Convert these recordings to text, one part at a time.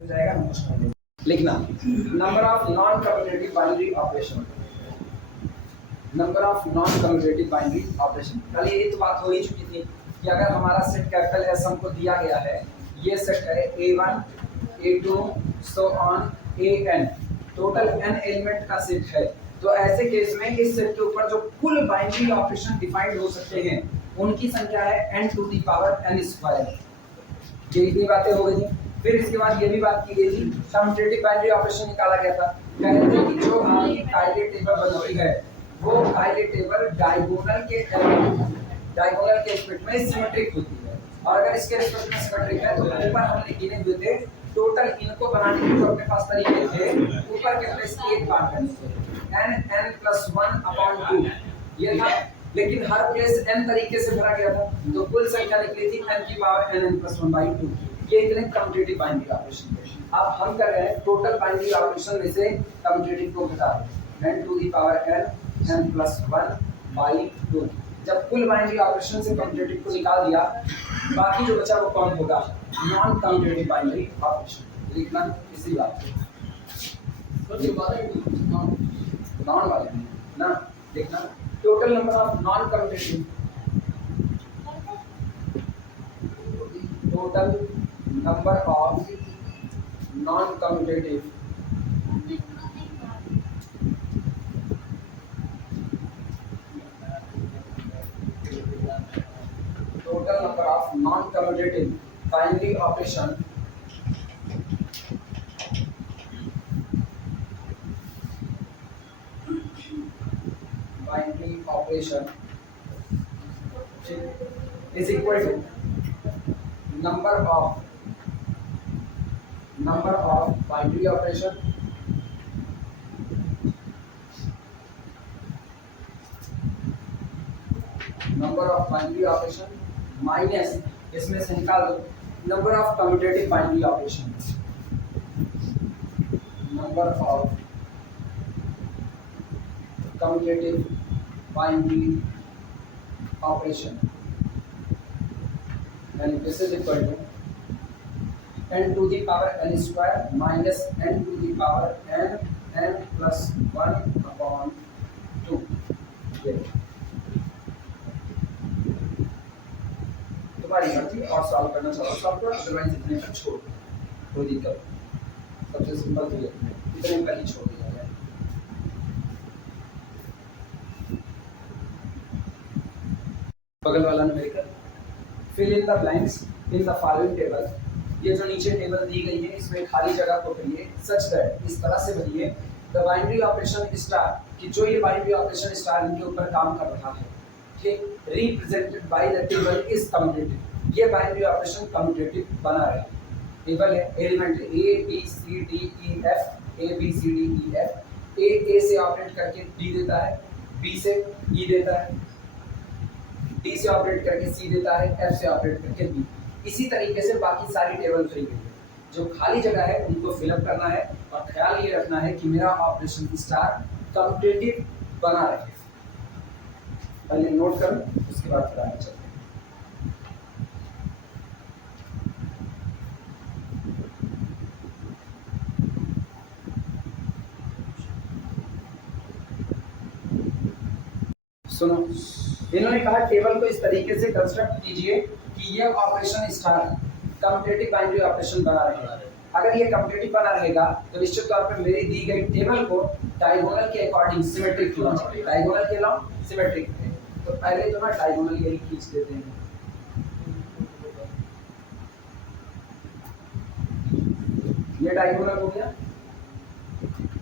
जाएगा लिखना number of non commutative binary operation. Number of non commutative binary operation, कल ये तो बात हो ही चुकी थी कि अगर हमारा सेट कैपिटल एस हमको दिया गया है, ये सेट है A1 A2 so on AN, total n element का सेट है, तो ऐसे केस में इस सेट के ऊपर जो कुल बाइनरी ऑपरेशन डिफाइंड हो सकते हैं उनकी संख्या है n to the power n square. ये इतनी बातें हो गई। फिर इसके बाद ये भी बात की गई थी, कम्यूटेटिव बाइनरी ऑपरेशन निकाला गया था। कहते थे कि जो हमारी काइलेट टेबल बनती है वो काइलेट टेबल डायगोनल के रिस्पेक्ट में सिमेट्रिक होती है, और अगर इसके रिस्पेक्ट में सिमेट्रिक है तो ऊपर हमने गिने हुए थे टोटल इनको बनाने के जो अपने पास तरीके थे, ऊपर के प्लेस एक बार करने थे n+1/2 ये था, लेकिन हर प्लेस n तरीके से भरा गया था तो कुल संख्या निकली थी n की पावर n+1/2। ये इतने कम्यूटेटिव बाइनरी ऑपरेशन थे। अब हम कर रहे हैं टोटल बाइनरी ऑपरेशन में से कम्यूटेटिव को घटा दें, n to the power n+1/2। जब कुल बाइनरी ऑपरेशन से कम्यूटेटिव को निकाल दिया, बाकी जो बचा वो कौन होगा? Non commutative binary operation. लिखना इसी बात को नॉन वाले ना, लिखना total number of non commutative, total number of non-commutative binary operation is equal to number of binary operation minus इसमें से निकाल दो number of commutative binary operation. Number of commutative binary operation and this is equal to n to the power n square minus n to the power n+1/2। तुम्हारी मर्जी और solve करना चाहो solve करो, अदरवाइज इतने पर छोड़ दो, कोई दिक्कत नहीं। सबसे सिंपल तो ये इतने पर ही छोड़ दिया जाए। बगल वाला numerical fill in the blanks in the following table। ये जो नीचे टेबल दी गई है इसमें खाली जगह को भरिए such that, इस तरह से भरिए the binary operation star, कि जो ये binary operation star इनके ऊपर काम कर रहा है, ठीक, represented by the table is commutative। ये binary operation commutative बना रहा है। टेबल है, element a b c d e f, a b c d e f, a से ऑपरेट करके d देता है, b से e देता है, D से ऑपरेट करके C देता है, F से ऑपरेट करके B। इसी तरीके से बाकी सारी टेबल भरी गई है। जो खाली जगह है उनको फिलअप करना है और ख्याल ये रखना है कि मेरा ऑपरेशन स्टार कम्यूटेटिव बना रहे। पहले नोट करो, उसके बाद फिर आगे चलते हैं। सुनो, इन्होंने कहा टेबल को इस तरीके से कंस्ट्रक्ट कीजिए कि ये operation star commutative binary operation बना रहेगा। अगर ये कम्यूटेटिव बना रहेगा तो निश्चित तौर पर मेरी दी गई टेबल को डायगोनल के अकॉर्डिंग सिमेट्रिक होना चाहिए। डायगोनल के अलावा सिमेट्रिक है, तो पहले तो ना डायगोनल यही खींच देते हैं। ये डायगोनल हो गया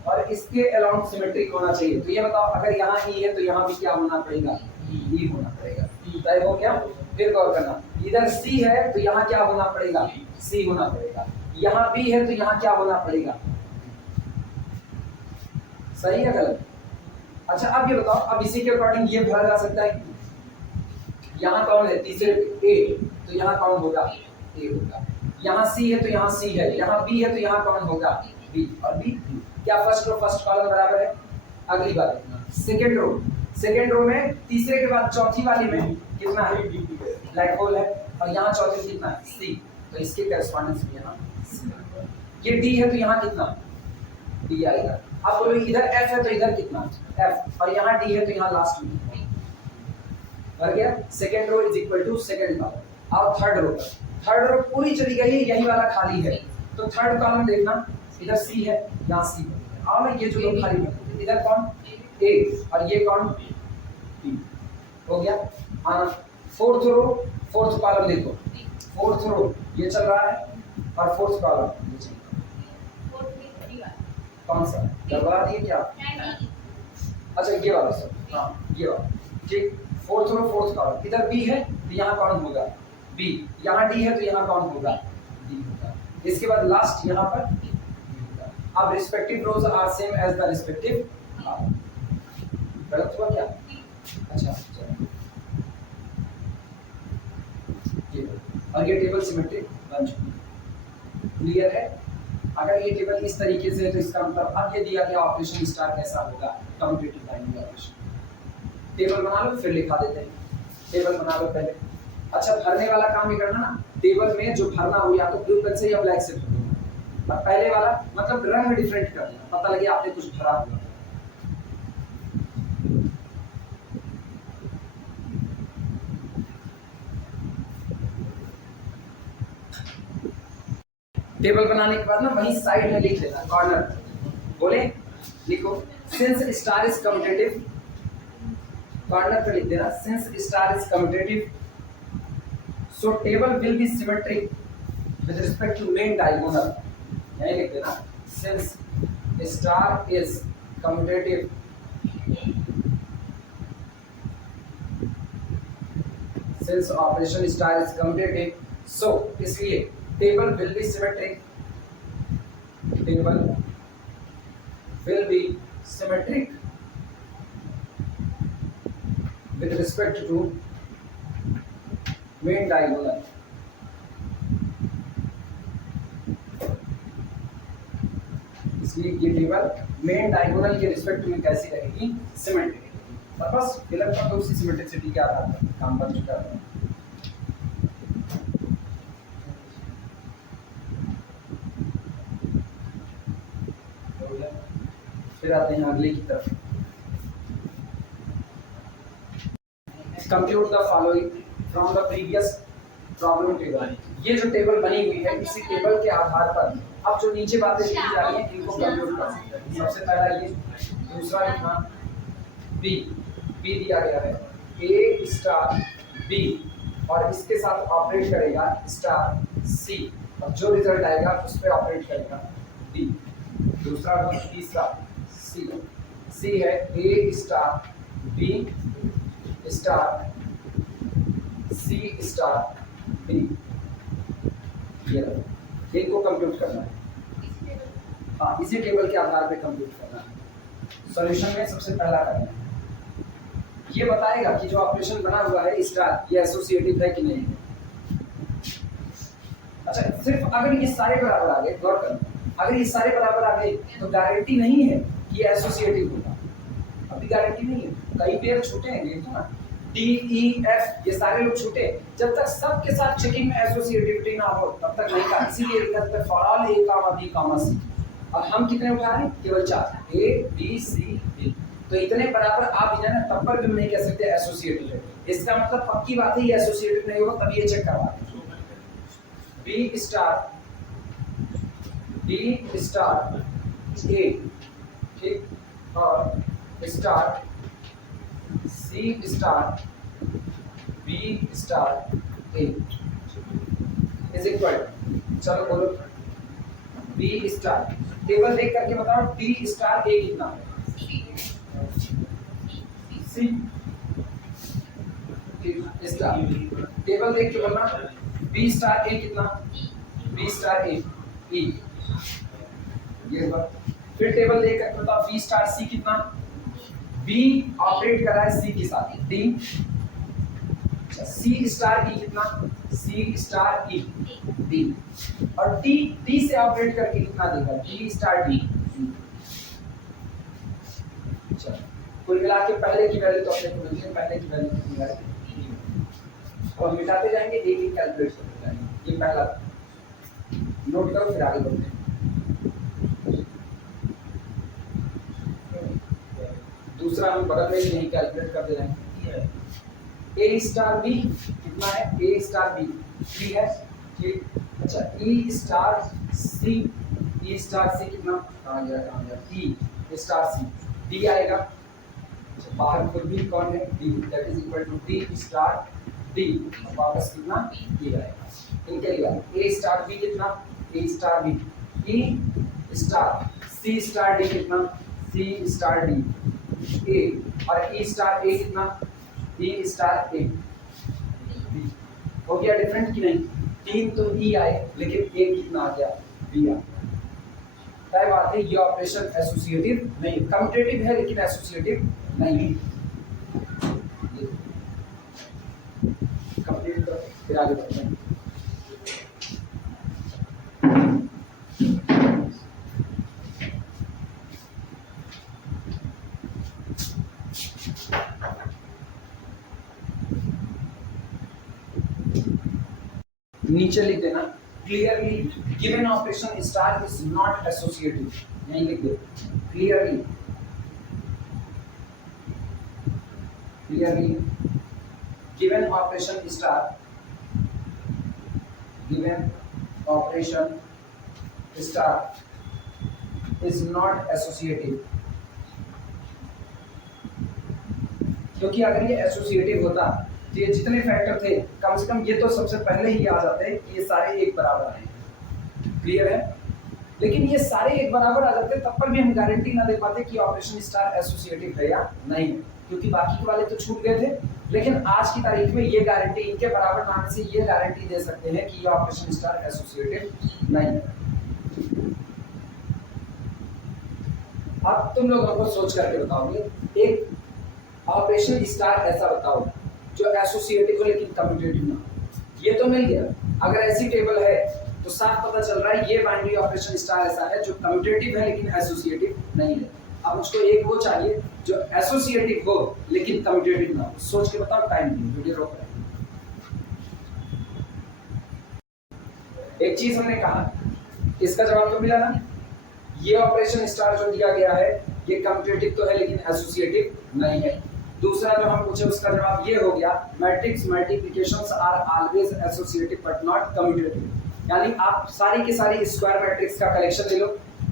और इसके अलाउंड सिमेट्रिक होना चाहिए। तो ये बताओ, अगर यहाँ ई है तो यहाँ भी क्या होना पड़ेगा? ई होना पड़ेगा। तय हो गया? फिर गौर करना, इधर सी है तो यहाँ क्या होना पड़ेगा? सी होना पड़ेगा। यहाँ बी है तो यहाँ क्या होना पड़ेगा? सही है गलत? अच्छा, अब ये बताओ, अब इसी के अकॉर्डिंग ये भरा जा सकता है। यहाँ कौन है? तीसरे ए, तो यहाँ कौन होगा? ए होगा। यहाँ सी है तो यहाँ सी है, यहाँ बी है तो यहाँ कौन होगा? बी, और बी क्या फर्स्ट रो फर्स्ट कॉलम बराबर है? अगली बात देखना, सेकंड रो में तीसरे के बाद चौथी वाली में कितना है? ब्लैक होल है, और यहाँ चौथे कितना है? सी, तो इसके करस्पॉन्डेंस में यहाँ ये डी है तो यहाँ कितना डी आएगा। अब बोलो इधर एफ है तो इधर कितना एफ, और यहाँ डी है तो यहाँ लास्ट में भर गया। Second row is equal to second column. और थर्ड रो, थर्ड रो पूरी चली गई है, यही वाला खाली है, तो थर्ड कॉलम देखना इधर सी है, यहाँ सी है, और ये जो लोग खाली है इधर कौन ए और ये कौन बी, हो गया। हाँ फोर्थ रो, फोर्थ कॉलम देखो, फोर्थ रो ये चल रहा है और फोर्थ कॉलम ये चल रहा है, कौन सा गड़बड़ा दिए क्या? अच्छा ये वाला सर, हाँ ये वाला ठीक। फोर्थ रो फोर्थ कॉलम, इधर बी है तो यहाँ कौन होगा बी, यहाँ डी है तो यहाँ कौन होगा डी होगा। इसके बाद लास्ट यहाँ पर डी होगा। अब respective rows are same as the respective column. गलत हुआ क्या? अच्छा चलो और ये टेबल सिमेट्रिक बन चुकी है, क्लियर है। अगर ये टेबल इस तरीके से है तो इसका मतलब अब ये दिया गया ऑपरेशन स्टार कैसा होगा, कम्यूटेटिव बाइनरी ऑपरेशन। टेबल बना लो फिर लिखा देते हैं, टेबल बना लो पहले। अच्छा भरने वाला काम ये करना ना, टेबल में जो भरना हो या तो ब्लू पेन से या ब्लैक से भर देना, और पहले वाला मतलब रंग डिफरेंट कर देना, पता लगे आपने कुछ भरा हुआ। टेबल बनाने के बाद ना वहीं साइड में लिख लेना, कॉर्नर बोले लिखो since star is commutative, corner पे लिख देना since star is commutative so table will be symmetric with respect to main diagonal. यही लिख देना since star is commutative since operation star is commutative so इसलिए table will be symmetric, table will be symmetric with respect to main diagonal। इसलिए ये table main diagonal के respect में कैसी रहेगी, सिमेट्रिक। और बस फिलहाल तो उसी सिमेट्रिसिटी के आधार पर काम बन चुका है। फिर आते हैं अगले की तरफ, compute the following from the previous problem table. ये जो टेबल बनी हुई है इसी टेबल के आधार पर अब जो नीचे बातें लिखी जा रही हैं इनको कंप्यूट कर सकते हैं। सबसे पहला ये, दूसरा लिखना बी, बी दिया गया है ए स्टार बी और इसके साथ ऑपरेट करेगा स्टार सी और जो रिजल्ट आएगा उस पर ऑपरेट करेगा डी। दूसरा तीसरा सी, सी है ए star B star C star D, ये इनको कंप्यूट करना है। हाँ इसी टेबल के आधार पे कंप्यूट करना है। सॉल्यूशन में सबसे पहला करना है, ये बताएगा कि जो ऑपरेशन बना हुआ है स्टार ये एसोसिएटिव है कि नहीं है। अच्छा सिर्फ अगर ये सारे बराबर आ गए, गौर करना, अगर ये सारे बराबर आ गए तो गारंटी नहीं है कि ये एसोसिएटिव होगा, अभी गारंटी नहीं है, कई पेयर छूटे हैं देखो ना, डी ई एफ ये सारे लोग छूटे, जब तक सबके साथ चेकिंग में एसोसिएटिविटी ना हो तब तक नहीं का, इसीलिए लिखा था for all A comma B comma C. अब हम कितने उठा रहे हैं, केवल 4, ए बी सी डी, तो इतने बराबर आप इन्हें तब पर भी नहीं कह सकते एसोसिएटिव है। इसका मतलब पक्की बात है ये एसोसिएटिव नहीं होगा, तब ये चेक करवा B star D star A ठीक और star C star B star A is equal, चलो बोलो बी स्टार, टेबल देख करके बताओ डी स्टार ए कितना है, सी स्टार, टेबल देख के बोलना बी स्टार ए कितना, बी स्टार ए ई, ये बात। फिर टेबल देख कर बताओ बी स्टार सी कितना, बी ऑपरेट कर रहा है सी के साथ डी, सी स्टार ई कितना, सी स्टार ई डी, और डी डी से ऑपरेट करके कितना देगा, डी स्टार डी। चलो कुल मिला के पहले की वैल्यू तो अपने को मिलती है, पहले की वैल्यू कितनी है और मिटाते जाएंगे एक एक कैलकुलेट करते जाएंगे। ये पहला नोट करो फिर आगे बढ़ते हैं। दूसरा हम बगल में ही नहीं कैलकुलेट कर दे रहे हैं। ए स्टार बी कितना है, ए स्टार बी 3 है, ठीक। अच्छा ई स्टार सी, ई स्टार सी कितना, कहाँ गया ई स्टार सी डी आएगा। अच्छा बाहर खुद भी कौन है, D, that is equal to D star D, वापस कितना डी आएगा। इनके लिए ए स्टार बी कितना, ए स्टार बी, ई स्टार सी स्टार डी कितना, सी स्टार डी ए, और ई स्टार ए कितना, ई स्टार ए। हो गया डिफरेंट कि नहीं, 3 तो ई आए लेकिन एक कितना आ गया, बी आ। तय बात है ये ऑपरेशन एसोसिएटिव नहीं, कम्यूटेटिव है लेकिन एसोसिएटिव नहीं है। कंप्लीट करो फिर आगे बढ़ते हैं। नीचे लिख देना clearly given operation star is not associative, यहीं लिख दो clearly, clearly given operation star, given operation star is not associative. क्योंकि अगर ये एसोसिएटिव होता तो ये जितने फैक्टर थे कम से कम ये तो सबसे पहले ही आ जाते कि ये सारे एक बराबर आए, क्लियर है। लेकिन ये सारे एक बराबर आ जाते तब पर भी हम गारंटी ना दे पाते कि ऑपरेशन स्टार एसोसिएटिव है या नहीं, क्योंकि बाकी के वाले तो छूट गए थे। लेकिन आज की तारीख में ये गारंटी, इनके बराबर नाम से ये गारंटी दे सकते हैं कि ये ऑपरेशन स्टार एसोसिएटिव नहीं है। अब तुम लोग हमको सोच करके बताओगे एक ऑपरेशन स्टार ऐसा बताओ जो एसोसिएटिव हो लेकिन कम्यूटेटिव ना, ये तो मिल गया। अगर ऐसी टेबल है तो साफ पता चल रहा है ये बाइनरी ऑपरेशन स्टार ऐसा है जो कम्यूटेटिव है लेकिन एसोसिएटिव नहीं है। अब मुझको एक वो चाहिए जो एसोसिएटिव हो लेकिन कम्यूटेटिव ना हो। सोच के बताओ, टाइम वीडियो रोक रहे हैं। एक चीज हमने कहा, इसका जवाब तो मिला ना, ये ऑपरेशन स्टार जो दिया गया है ये कम्यूटेटिव तो है लेकिन एसोसिएटिव नहीं है। दूसरा जो हम पूछे उसका जवाब ये हो गया, matrix multiplications are always associative but not commutative. यानी आप सारी की सारी स्क्वायर मैट्रिक्स का कलेक्शन ले लो,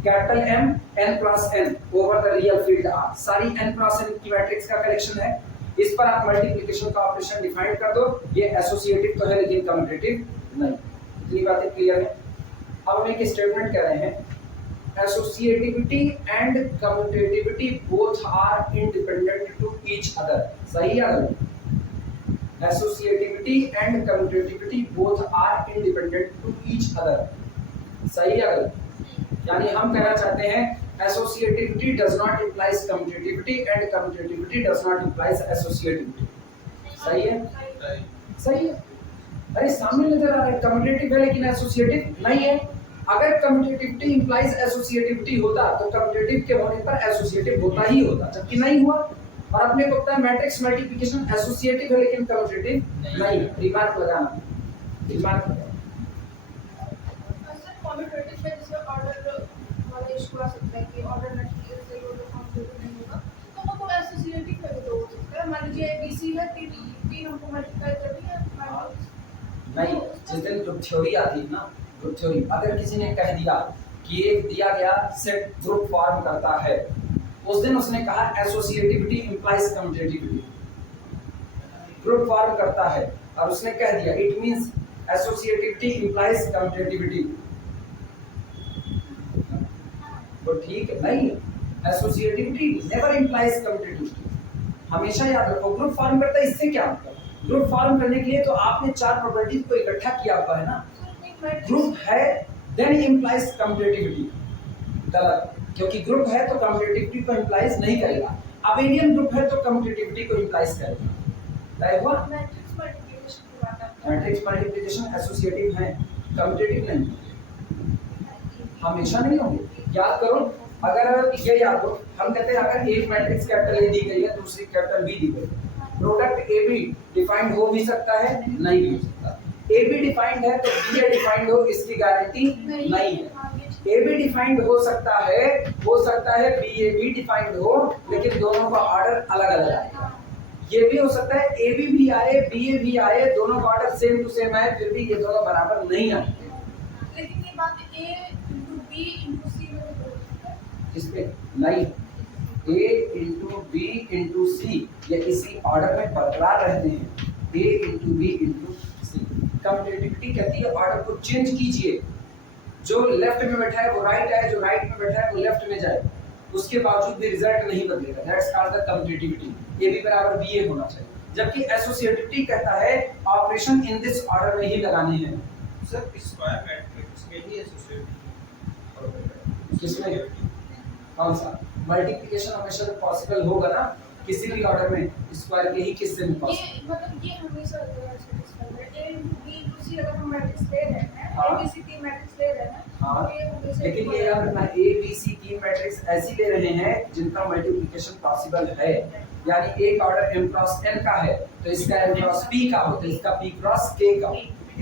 capital M n cross n over the real field R, सारी n क्रॉस n की मैट्रिक्स का कलेक्शन है। इस पर आप मल्टीप्लिकेशन का ऑपरेशन डिफाइन कर दो, ये एसोसिएटिव तो है लेकिन कम्यूटेटिव नहीं। इतनी बातें क्लियर है। अब हम एक स्टेटमेंट कह रहे हैं, associativity and commutativity both are independent to each other। सही है गलत? Associativity and commutativity both are independent to each other। सही है गलत? यानी हम कहना चाहते हैं associativity does not implies commutativity and commutativity does not implies associativity। सही है? सही है। अरे सामने नजर आ रहा है कम्यूटेटिव है लेकिन एसोसिएटिव नहीं है। अगर कम्यूटेटिविटी इंप्लाइज एसोसिएटिविटी होता तो कम्यूटेटिव के होने पर एसोसिएटिव होता ही होता, जबकि नहीं हुआ। और अपने को पता है मैट्रिक्स मल्टीप्लिकेशन एसोसिएटिव है लेकिन कम्यूटेटिव नहीं है। रिमार्क लगाना, रिमार्क लगाना। सर कम्यूटेटिव में जैसे ऑर्डर वाला इशू आ सकता है कि ऑर्डर मल्टीप्लिकेशन से वो कम्यूटेटिव नहीं होगा, तो वो तो एसोसिएटिव में तो हो सकता है। मान लीजिए बीसी है 3 हमको मल्टीप्लाई करनी है नहीं, जिस दिन ग्रुप थ्योरी आती है ना, ग्रुप थ्योरी, अगर किसी ने कह दिया कि एक दिया गया सेट ग्रुप फॉर्म करता है, उस दिन उसने कहा associativity implies commutativity, group form करता है और उसने कह दिया it means associativity implies commutativity, तो ठीक है नहीं, एसोसिएटिविटी नेवर इंप्लाइज कम्यूटेटिविटी। हमेशा याद रखो ग्रुप फॉर्म करता है, इससे क्या मतलब, ग्रुप फॉर्म करने के लिए तो आपने 4 प्रॉपर्टीज को इकट्ठा किया हुआ है ना। ग्रुप है देन इंप्लाइज कम्यूटेटिविटी, गलत, क्योंकि ग्रुप है तो कम्यूटेटिविटी को इंप्लाइज नहीं करेगा। अबेलियन ग्रुप है तो कम्यूटेटिविटी को इंप्लाइज करेगा। राइट हुआ? मैट्रिक्स मल्टीप्लिकेशन एसोसिएटिव है, कम्यूटेटिव नहीं, हमेशा नहीं होंगे। याद करो, अगर ये याद हो, हम कहते हैं अगर एक मैट्रिक्स कैपिटल ए दी गई है दूसरी कैपिटल बी दी गई, प्रोडक्ट ए बी डिफाइंड हो भी सकता है, नहीं भी हो सकता। ए बी डिफाइंड है तो बी ए डिफाइंड हो इसकी गारंटी नहीं है। ए भी डिफाइंड हो सकता है बी ए भी डिफाइंड हो, लेकिन दोनों का ऑर्डर अलग अलग आएगा। ये भी हो सकता है ए भी आए बी ए भी आए, दोनों का ऑर्डर सेम टू सेम आए, फिर भी ये दोनों बराबर नहीं आएंगे। लेकिन ये बात ए इंटू बी इंटू सी में भी हो सकता है। किसपे? नहीं, ए इंटू बी इंटू सी ये इसी ऑर्डर में बरकरार रहते हैं, ए इंटू बी इंटू सी। कम्यूटेटिविटी कहती है ऑर्डर को चेंज कीजिए, जो लेफ्ट में बैठा है वो राइट आए, जो राइट में बैठा है वो लेफ्ट में जाए, उसके बावजूद भी रिजल्ट नहीं बदलेगा। That's called the commutativity. A B बराबर बी ए होना चाहिए। जबकि एसोसिएटिविटी कहता है ऑपरेशन इन दिस ऑर्डर में ही लगाने हैं। सर स्क्वायर मैट्रिक्स के लिए एसोसिएटिव किसमें? कौन सा? मल्टीप्लिकेशन हमेशा पॉसिबल होगा ना किसी भी ऑर्डर में, स्क्वायर के ही किससे में पॉसिबल। ये मतलब ये हमेशा सेटिस्फाई है। ए इंटू बी इंटू सी अगर हम मैट्रिक्स ले रहे हैं, हाँ। ए बी सी तीन मैट्रिक्स ले रहे हैं, हाँ। तो ये हमेशा लेकिन ये याद रखना ए बी सी तीन मैट्रिक्स ऐसी ले रहे हैं जिनका मल्टीप्लिकेशन पॉसिबल है, यानी एक ऑर्डर m क्रॉस n का है तो इसका m क्रॉस p का हो, तो इसका p क्रॉस k का हो।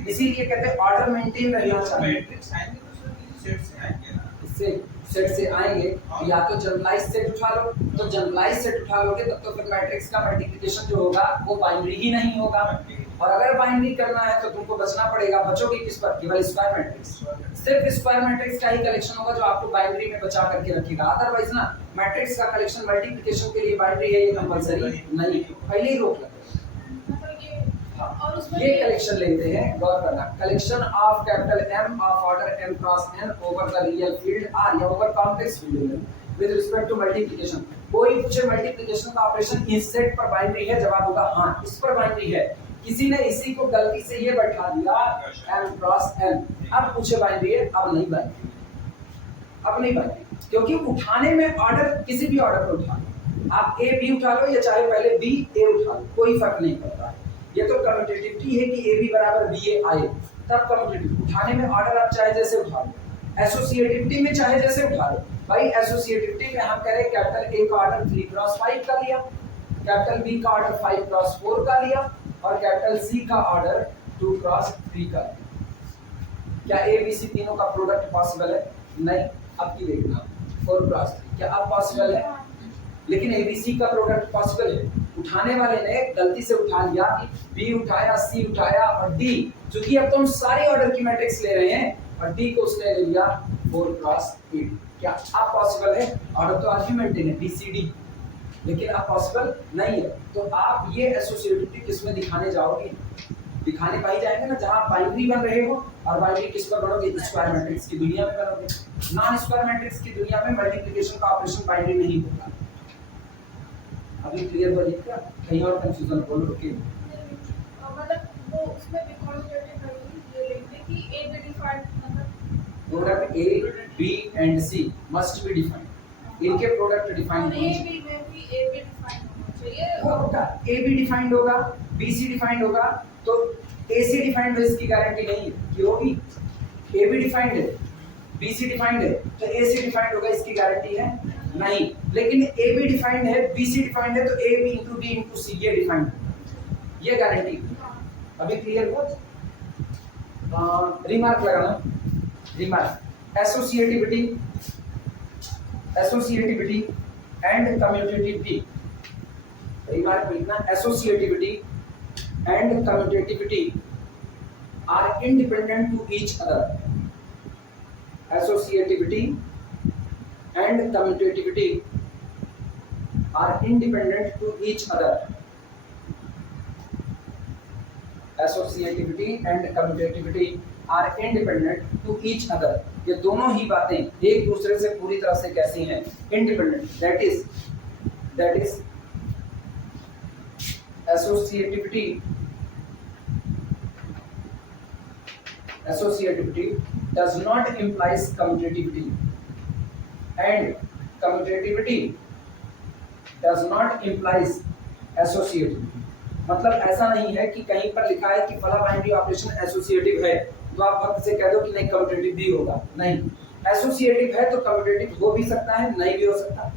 इसीलिए कहते हैं ऑर्डर मेंटेन रहना चाहिए। मैट्रिक्स आएंगे तो सर सेट से आएंगे ना, इससे सेट से आएंगे, या तो जनरलाइज सेट उठा लो, तो जनरलाइज सेट उठा लोगे तब तो फिर मैट्रिक्स का मल्टीप्लिकेशन जो होगा वो बाइनरी ही नहीं होगा। और अगर बाइनरी करना है तो तुमको बचना पड़ेगा, बचोगे किस पर? केवल स्क्वायर मैट्रिक्स। सिर्फ स्क्वायर मैट्रिक्स का ही कलेक्शन होगा जो आपको बाइनरी में बचा करके रखेगा। अदरवाइज ना मैट्रिक्स का कलेक्शन मल्टीप्लिकेशन के लिए बाइनरी है ये कंपलसरी नहीं, पहले ही रोक लगेगा। मतलब ये और उसमें ये कलेक्शन लेते हैं, गौर करना, collection of capital M of order m cross n over the real field R या over complex field with respect to multiplication. कोई पूछे मल्टीप्लिकेशन का ऑपरेशन इस सेट पर बाइनरी है, जवाब होगा हां इस पर बाइनरी है। किसी ने इसी को गलती से ये बैठा दिया m क्रॉस n, अब पूछे बाइनरी है, अब नहीं बाइनरी, अब नहीं बाइनरी, क्योंकि उठाने में ऑर्डर किसी भी ऑर्डर को उठा लो, आप a b उठा लो या चाहे पहले b a उठा लो, कोई फर्क नहीं पड़ता। ये तो कम्यूटेटिविटी है कि ए बी बराबर बी ए आए, तब कम्यूटेटिव। उठाने में ऑर्डर आप चाहे जैसे उठा लो, एसोसिएटिविटी में चाहे जैसे उठा लो। भाई एसोसिएटिविटी में हम कह रहे हैं कैपिटल ए का ऑर्डर 3 क्रॉस 5 का लिया, कैपिटल बी का ऑर्डर 5 क्रॉस 4 का लिया, और कैपिटल सी का ऑर्डर 2 क्रॉस 3 का लिया। क्या ए बी सी तीनों का प्रोडक्ट पॉसिबल है? नहीं। अब की देखना 4 क्रॉस 3 क्या अब पॉसिबल है? लेकिन एबीसी का प्रोडक्ट पॉसिबल है। उठाने वाले ने गलती से उठा लिया, बी उठाया, सी उठाया और डी, क्योंकि अब तो हम सारे ऑर्डर की मैट्रिक्स ले रहे हैं और डी को उसने ले लिया 4 क्रॉस 8। क्या अब पॉसिबल है? ऑर्डर तो आर्गुमेंट है बी सी डी, लेकिन अब पॉसिबल नहीं है। तो आप ये एसोसिएटिविटी किसमें दिखाने जाओगे? दिखाने पाई जाएंगे ना जहां बाइनरी बन रहे हो, और बाइनरी किस पर बनोगे? स्क्वायर मैट्रिक्स की दुनिया में बनोगे। नॉन स्क्वायर मैट्रिक्स की दुनिया में मल्टीप्लिकेशन का ऑपरेशन बाइनरी नहीं होगा। अभी क्लियर हो क्या? कहीं और कंफ्यूजन बोलो कि मतलब वो उसमें भी कॉन्सेप्ट ये लेंगे कि ए बी डिफाइंड मतलब product A B and C must be defined, इनके प्रोडक्ट डिफाइंड और ए बी में भी ए बी डिफाइंड होना चाहिए। होगा, ए बी डिफाइंड होगा, बी सी डिफाइंड होगा, तो ए सी डिफाइंड है इसकी गारंटी नहीं है कि होगी। ए बी डिफाइंड है, बी सी डिफाइंड है, तो ए सी डिफाइंड होगा इसकी गारंटी है नहीं। लेकिन ए बी डिफाइंड है, बी सी डिफाइंड है, तो A B into D into C ये डिफाइंड, ये गारंटी। अभी क्लियर हो? रिमार्क लगाना, remark associativity, associativity and commutativity. Remark लिखना, associativity and commutativity are independent to each other. Associativity and commutativity are independent to each other. Associativity and commutativity are independent to each other. ये दोनों ही बातें एक दूसरे से पूरी तरह से कैसी हैं? Independent. That is associativity does not implies commutativity, and commutativity does not implies associativity. मतलब ऐसा नहीं है कि कहीं पर लिखा है कि फला बाइनरी ऑपरेशन एसोसिएटिव है तो आप वक्त से कह दो कि नहीं कम्यूटेटिव भी होगा। नहीं, एसोसिएटिव है तो कम्यूटेटिव हो भी सकता है, नहीं भी हो सकता।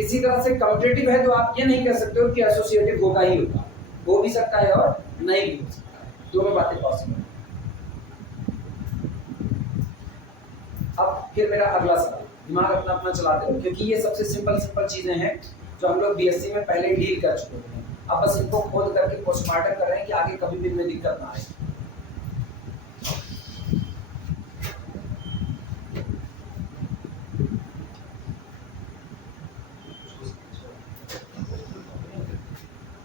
इसी तरह से कम्यूटेटिव है तो आप ये नहीं कह सकते हो कि एसोसिएटिव होगा ही होगा, हो भी सकता है और नहीं भी हो सकता है, दोनों बातें पॉसिबल है। अब फिर मेरा अगला सवाल, दिमाग अपना अपना चलाते रहो, क्योंकि ये सबसे सिंपल चीजें हैं जो हम लोग बीएससी में पहले डील कर चुके हैं। अब बस इनको खोद करके पोस्टमार्टम कर रहे हैं कि आगे कभी भी इनमें दिक्कत ना आए।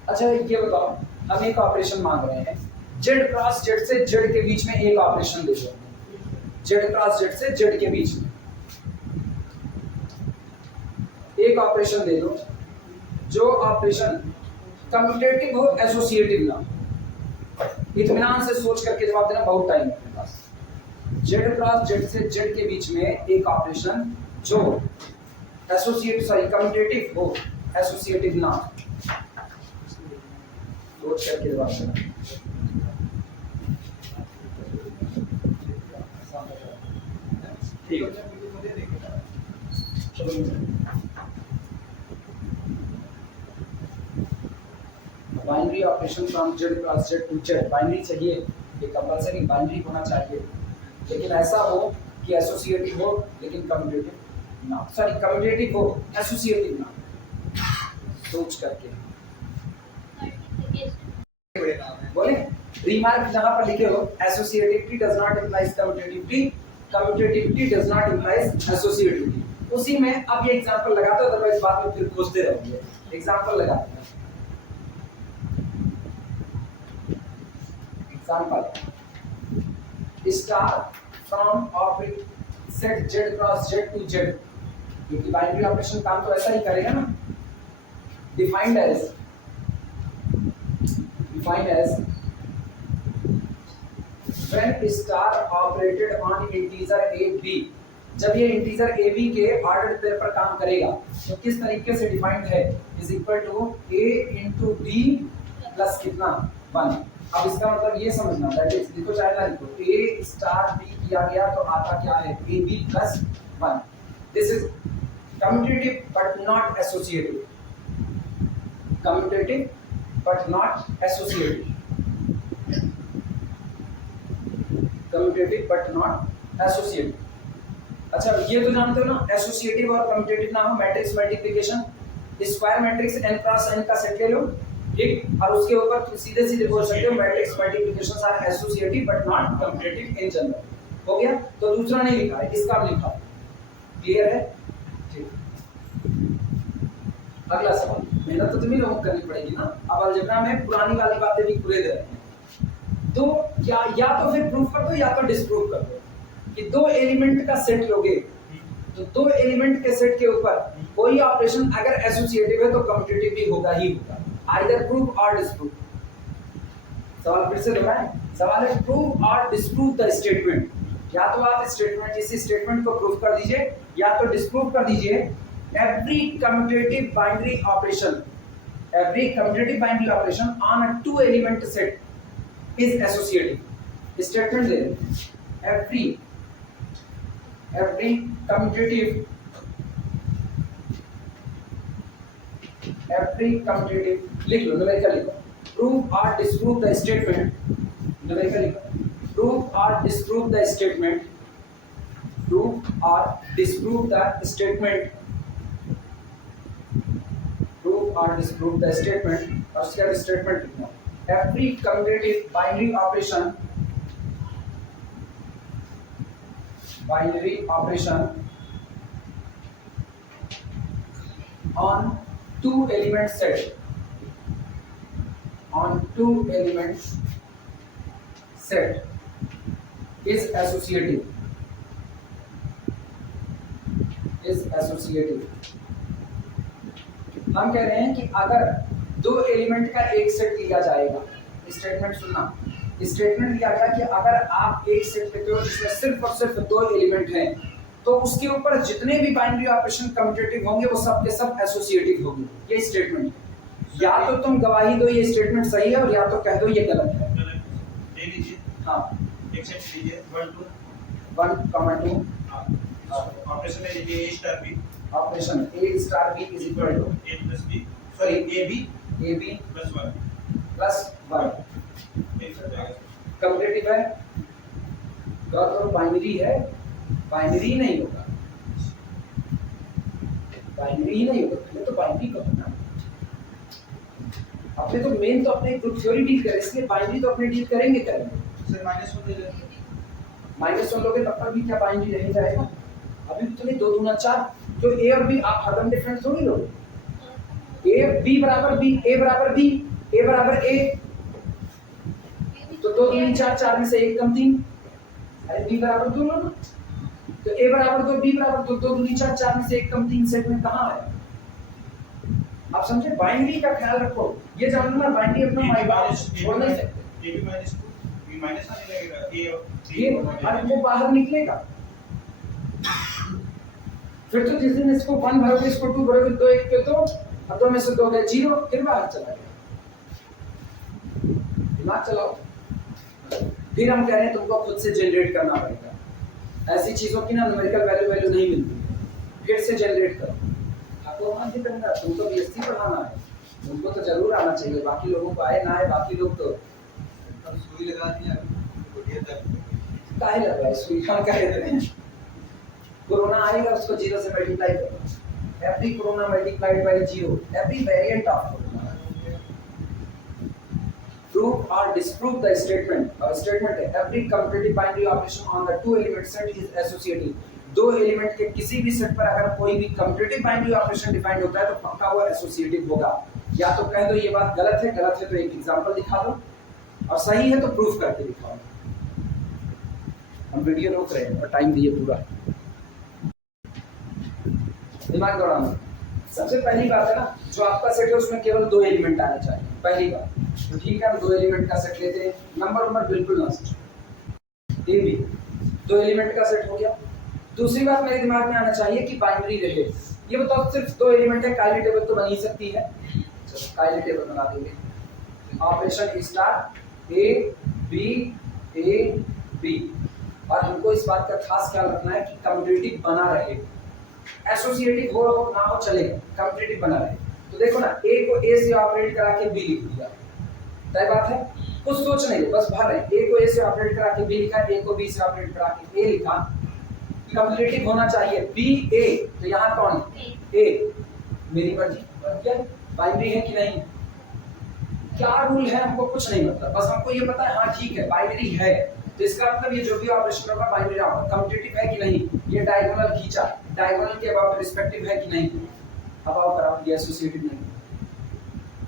अच्छा ये बताओ, हम एक ऑपरेशन मांग रहे हैं, जेड क्रॉस जेड से जेड के बीच में एक ऑपरेशन दे दो, जेड क्रॉस जेड से जेड के बीच में एक ऑपरेशन दे दो, जो ऑपरेशन कम्यूटेटिव हो, एसोसिएटिव ना। इत्मीनान से सोच करके जवाब देना, बहुत टाइम है अपने पास। जेड क्रॉस जेड से जेड के बीच में एक ऑपरेशन जो कम्यूटेटिव हो, एसोसिएटिव ना। सोच करके जवाब देना। ठीक है, binary operation from Z cross Z to Z, binary चाहिए, ये कंपलसरी बाइनरी होना चाहिए, लेकिन ऐसा हो कि एसोसिएटिव हो लेकिन कम्यूटेटिव ना, सॉरी कम्यूटेटिव हो एसोसिएटिव ना। सोच करके बोले, रिमार्क जहां पर लिखे हो associativity does not implies commutativity, commutativity does not implies associativity, उसी में अब ये एग्जांपल लगा दो, अदरवाइज बाद में फिर खोजते रहोगे। एग्जांपल लगा दो, example star from operate set Z cross Z to Z, क्योंकि बाइनरी ऑपरेशन काम तो ऐसा ही करेगा ना। Defined as when star operated on integer a b, जब ये इंटीजर ए बी के ऑर्डर्ड पेयर पर काम करेगा तो किस तरीके से डिफाइंड है, is equal to a into B plus कितना 1। अब इसका मतलब ये समझना, दैट इज लिखो चाहे ना लिखो, a स्टार b किया गया तो आता क्या है a b plus 1। This is commutative but not associative, commutative but not associative, commutative but not associative। अच्छा ये तो जानते हो ना, एसोसिएटिव और कम्यूटेटिव ना हो, matrix multiplication, square matrix n cross n का सेट ले लो, ठीक, और उसके ऊपर तुम सीधे सीधे बोल सकते हो matrix multiplications are associative but not commutative in general. हो गया, तो दूसरा नहीं लिखा है, इसका लिखा है, क्लियर है, ठीक। अगला सवाल, मेहनत तो तुम्हें लोगों को करनी पड़ेगी ना। अब अलजेब्रा में पुरानी वाली बातें भी पूरे दे रहे हैं, तो क्या या तो फिर प्रूफ कर दो या तो डिसप्रूव कर दो कि दो एलिमेंट का सेट लोगे तो दो एलिमेंट के सेट के ऊपर कोई ऑपरेशन अगर एसोसिएटिव है तो कम्यूटेटिव भी होगा ही होगा, आइदर प्रूव और डिसप्रूव। सवाल फिर से दोहराएं, सवाल है प्रूव और डिसप्रूव द स्टेटमेंट, या तो आप स्टेटमेंट इस स्टेटमेंट को प्रूव कर दीजिए या तो डिसप्रूव कर दीजिए। Every commutative binary operation on a two element set is associative. Statement they every commutative लिख लो, न्यूमेरिकल लिखो, prove or disprove the statement, numerical लिखो, prove or disprove the statement, prove or disprove the statement, prove or disprove the statement, और उसके बाद statement लिखना, every commutative binary operation on two element set is associative, हम कह रहे हैं कि अगर दो एलिमेंट का एक सेट लिया जाएगा, स्टेटमेंट सुनना, स्टेटमेंट लिया गया कि अगर आप एक सेट लेते हो जिसमें सिर्फ और सिर्फ दो एलिमेंट हैं तो उसके ऊपर जितने भी बाइनरी ऑपरेशन कम्यूटेटिव होंगे वो सब के सब एसोसिएटिव होंगे, ये स्टेटमेंट है। या तो तुम गवाही दो ये स्टेटमेंट सही है और या तो कह दो ये गलत है। ले लीजिए, हाँ, एक सेट लीजिए 1 2 1, 2 ऑपरेशन ले लीजिए a star b, operation a star b is equal to a plus b, sorry ab plus 1 plus 1, एक हो जाएगा। कम्यूटेटिव है, बाइनरी है, बाइनरी नहीं होगा, बाइनरी ही नहीं होगा, पहले तो बाइनरी का होना। अपने तो मेन तो अपने ग्रुप थ्योरी डील करें, इसलिए बाइनरी तो अपने डील करेंगे। सर -1 ले लें। -1 लोगे तब तक भी क्या बाइनरी रह जाएगा? अभी तो नहीं 2 दूना 4, जो ए और बी आप हरदम डिफरेंस थोड़ी लोगे। ए बी बराबर बी, ए बराबर बी, ए बराबर ए, तो 2 दूनी 4, 4 में से 1 कम 3, अरे बी बराबर 2 लो ना, तो ए बराबर 2, बी बराबर 2, 2 दूनी 4, 4 में से 1 कम 3 सेट में कहाँ है? आप समझे? बाइनरी का ख्याल रखो, ये जान लो ना, बाइनरी अपना छोड़ नहीं सकते। A B minus 2 B minus आने लगेगा, ए और ये अरे वो बाहर निकलेगा, फिर तो जिस दिन इसको 1 भरोगे, इसको 2 भरोगे, 2 1 पे 2 और 2 में से 2 गए 0, फिर बाहर चला गया। दिमाग चलाओ। फिर हम कह रहे हैं तुमको खुद से जनरेट करना पड़ेगा, ऐसी चीजों की ना न्यूमेरिकल वैल्यू नहीं मिलती, फिर से जनरेट करो। आपको मान के करना, तुमको बीएससी पढ़ाना है, तुमको तो जरूर आना चाहिए, बाकी लोगों को आए ना आए, बाकी लोग तो सुई लगा दिया बढ़िया था। काहे लग रहा है सुई, हम कह रहे हैं कोरोना आएगा उसको 0 से मल्टीप्लाई करो, every corona multiplied by 0, every variant of corona. Prove or disprove the statement. Our statement है every commutative binary operation on the 2 element set is associative. 2 element के किसी भी सेट पर अगर कोई भी कम्यूटेटिव बाइनरी ऑपरेशन डिफाइंड होता है तो पक्का वो एसोसिएटिव होगा। या तो कह दो ये बात गलत है तो एक एग्जांपल दिखा दो, और सही है तो प्रूफ करके दिखाओ। हम वीडियो रोक रहे हैं और टाइम दिए पूरा, दिमाग दौड़ाना। सबसे पहली बात है ना, जो आपका सेट है उसमें केवल 2 एलिमेंट आने चाहिए, पहली बात। तो ठीक है, हम 2 एलिमेंट का सेट लेते हैं, नंबर बिल्कुल ना सोचो, ए बी 2 एलिमेंट का सेट हो गया। दूसरी बात मेरे दिमाग में आना चाहिए कि बाइनरी रहे। ये बताओ सिर्फ 2 एलिमेंट है, कायली टेबल तो बन ही सकती है, चलो कायली टेबल बना देंगे। ऑपरेशन स्टार ए बी, और हमको इस बात का खास ख्याल रखना है कि कम्यूटेटिव बना रहे, एसोसिएटिव हो ना हो चलेगा, कम्यूटेटिव बना रहे। तो देखो ना, ए को ए से ऑपरेट करा के बी लिख दिया, तय बात है, कुछ सोच नहीं, बस भर रहे। ए को ए से ऑपरेट करा के बी लिखा, ए को बी से ऑपरेट करा के ए लिखा, कम्यूटेटिव होना चाहिए बी ए, तो यहाँ कौन ए, मेरी मर्जी क्या बाइनरी है कि नहीं, क्या रूल है हमको कुछ नहीं मतलब, बस हमको ये पता है हाँ ठीक है बाइनरी है, तो इसका मतलब ये जो भी ऑपरेशन होगा बाइनरी होगा। कम्यूटेटिव है कि नहीं, ये डायगोनल खींचा, डायगोनल के अबाउट रिस्पेक्टिव है कि नहीं, अबाउट अराउंड, ये एसोसिएटिव नहीं,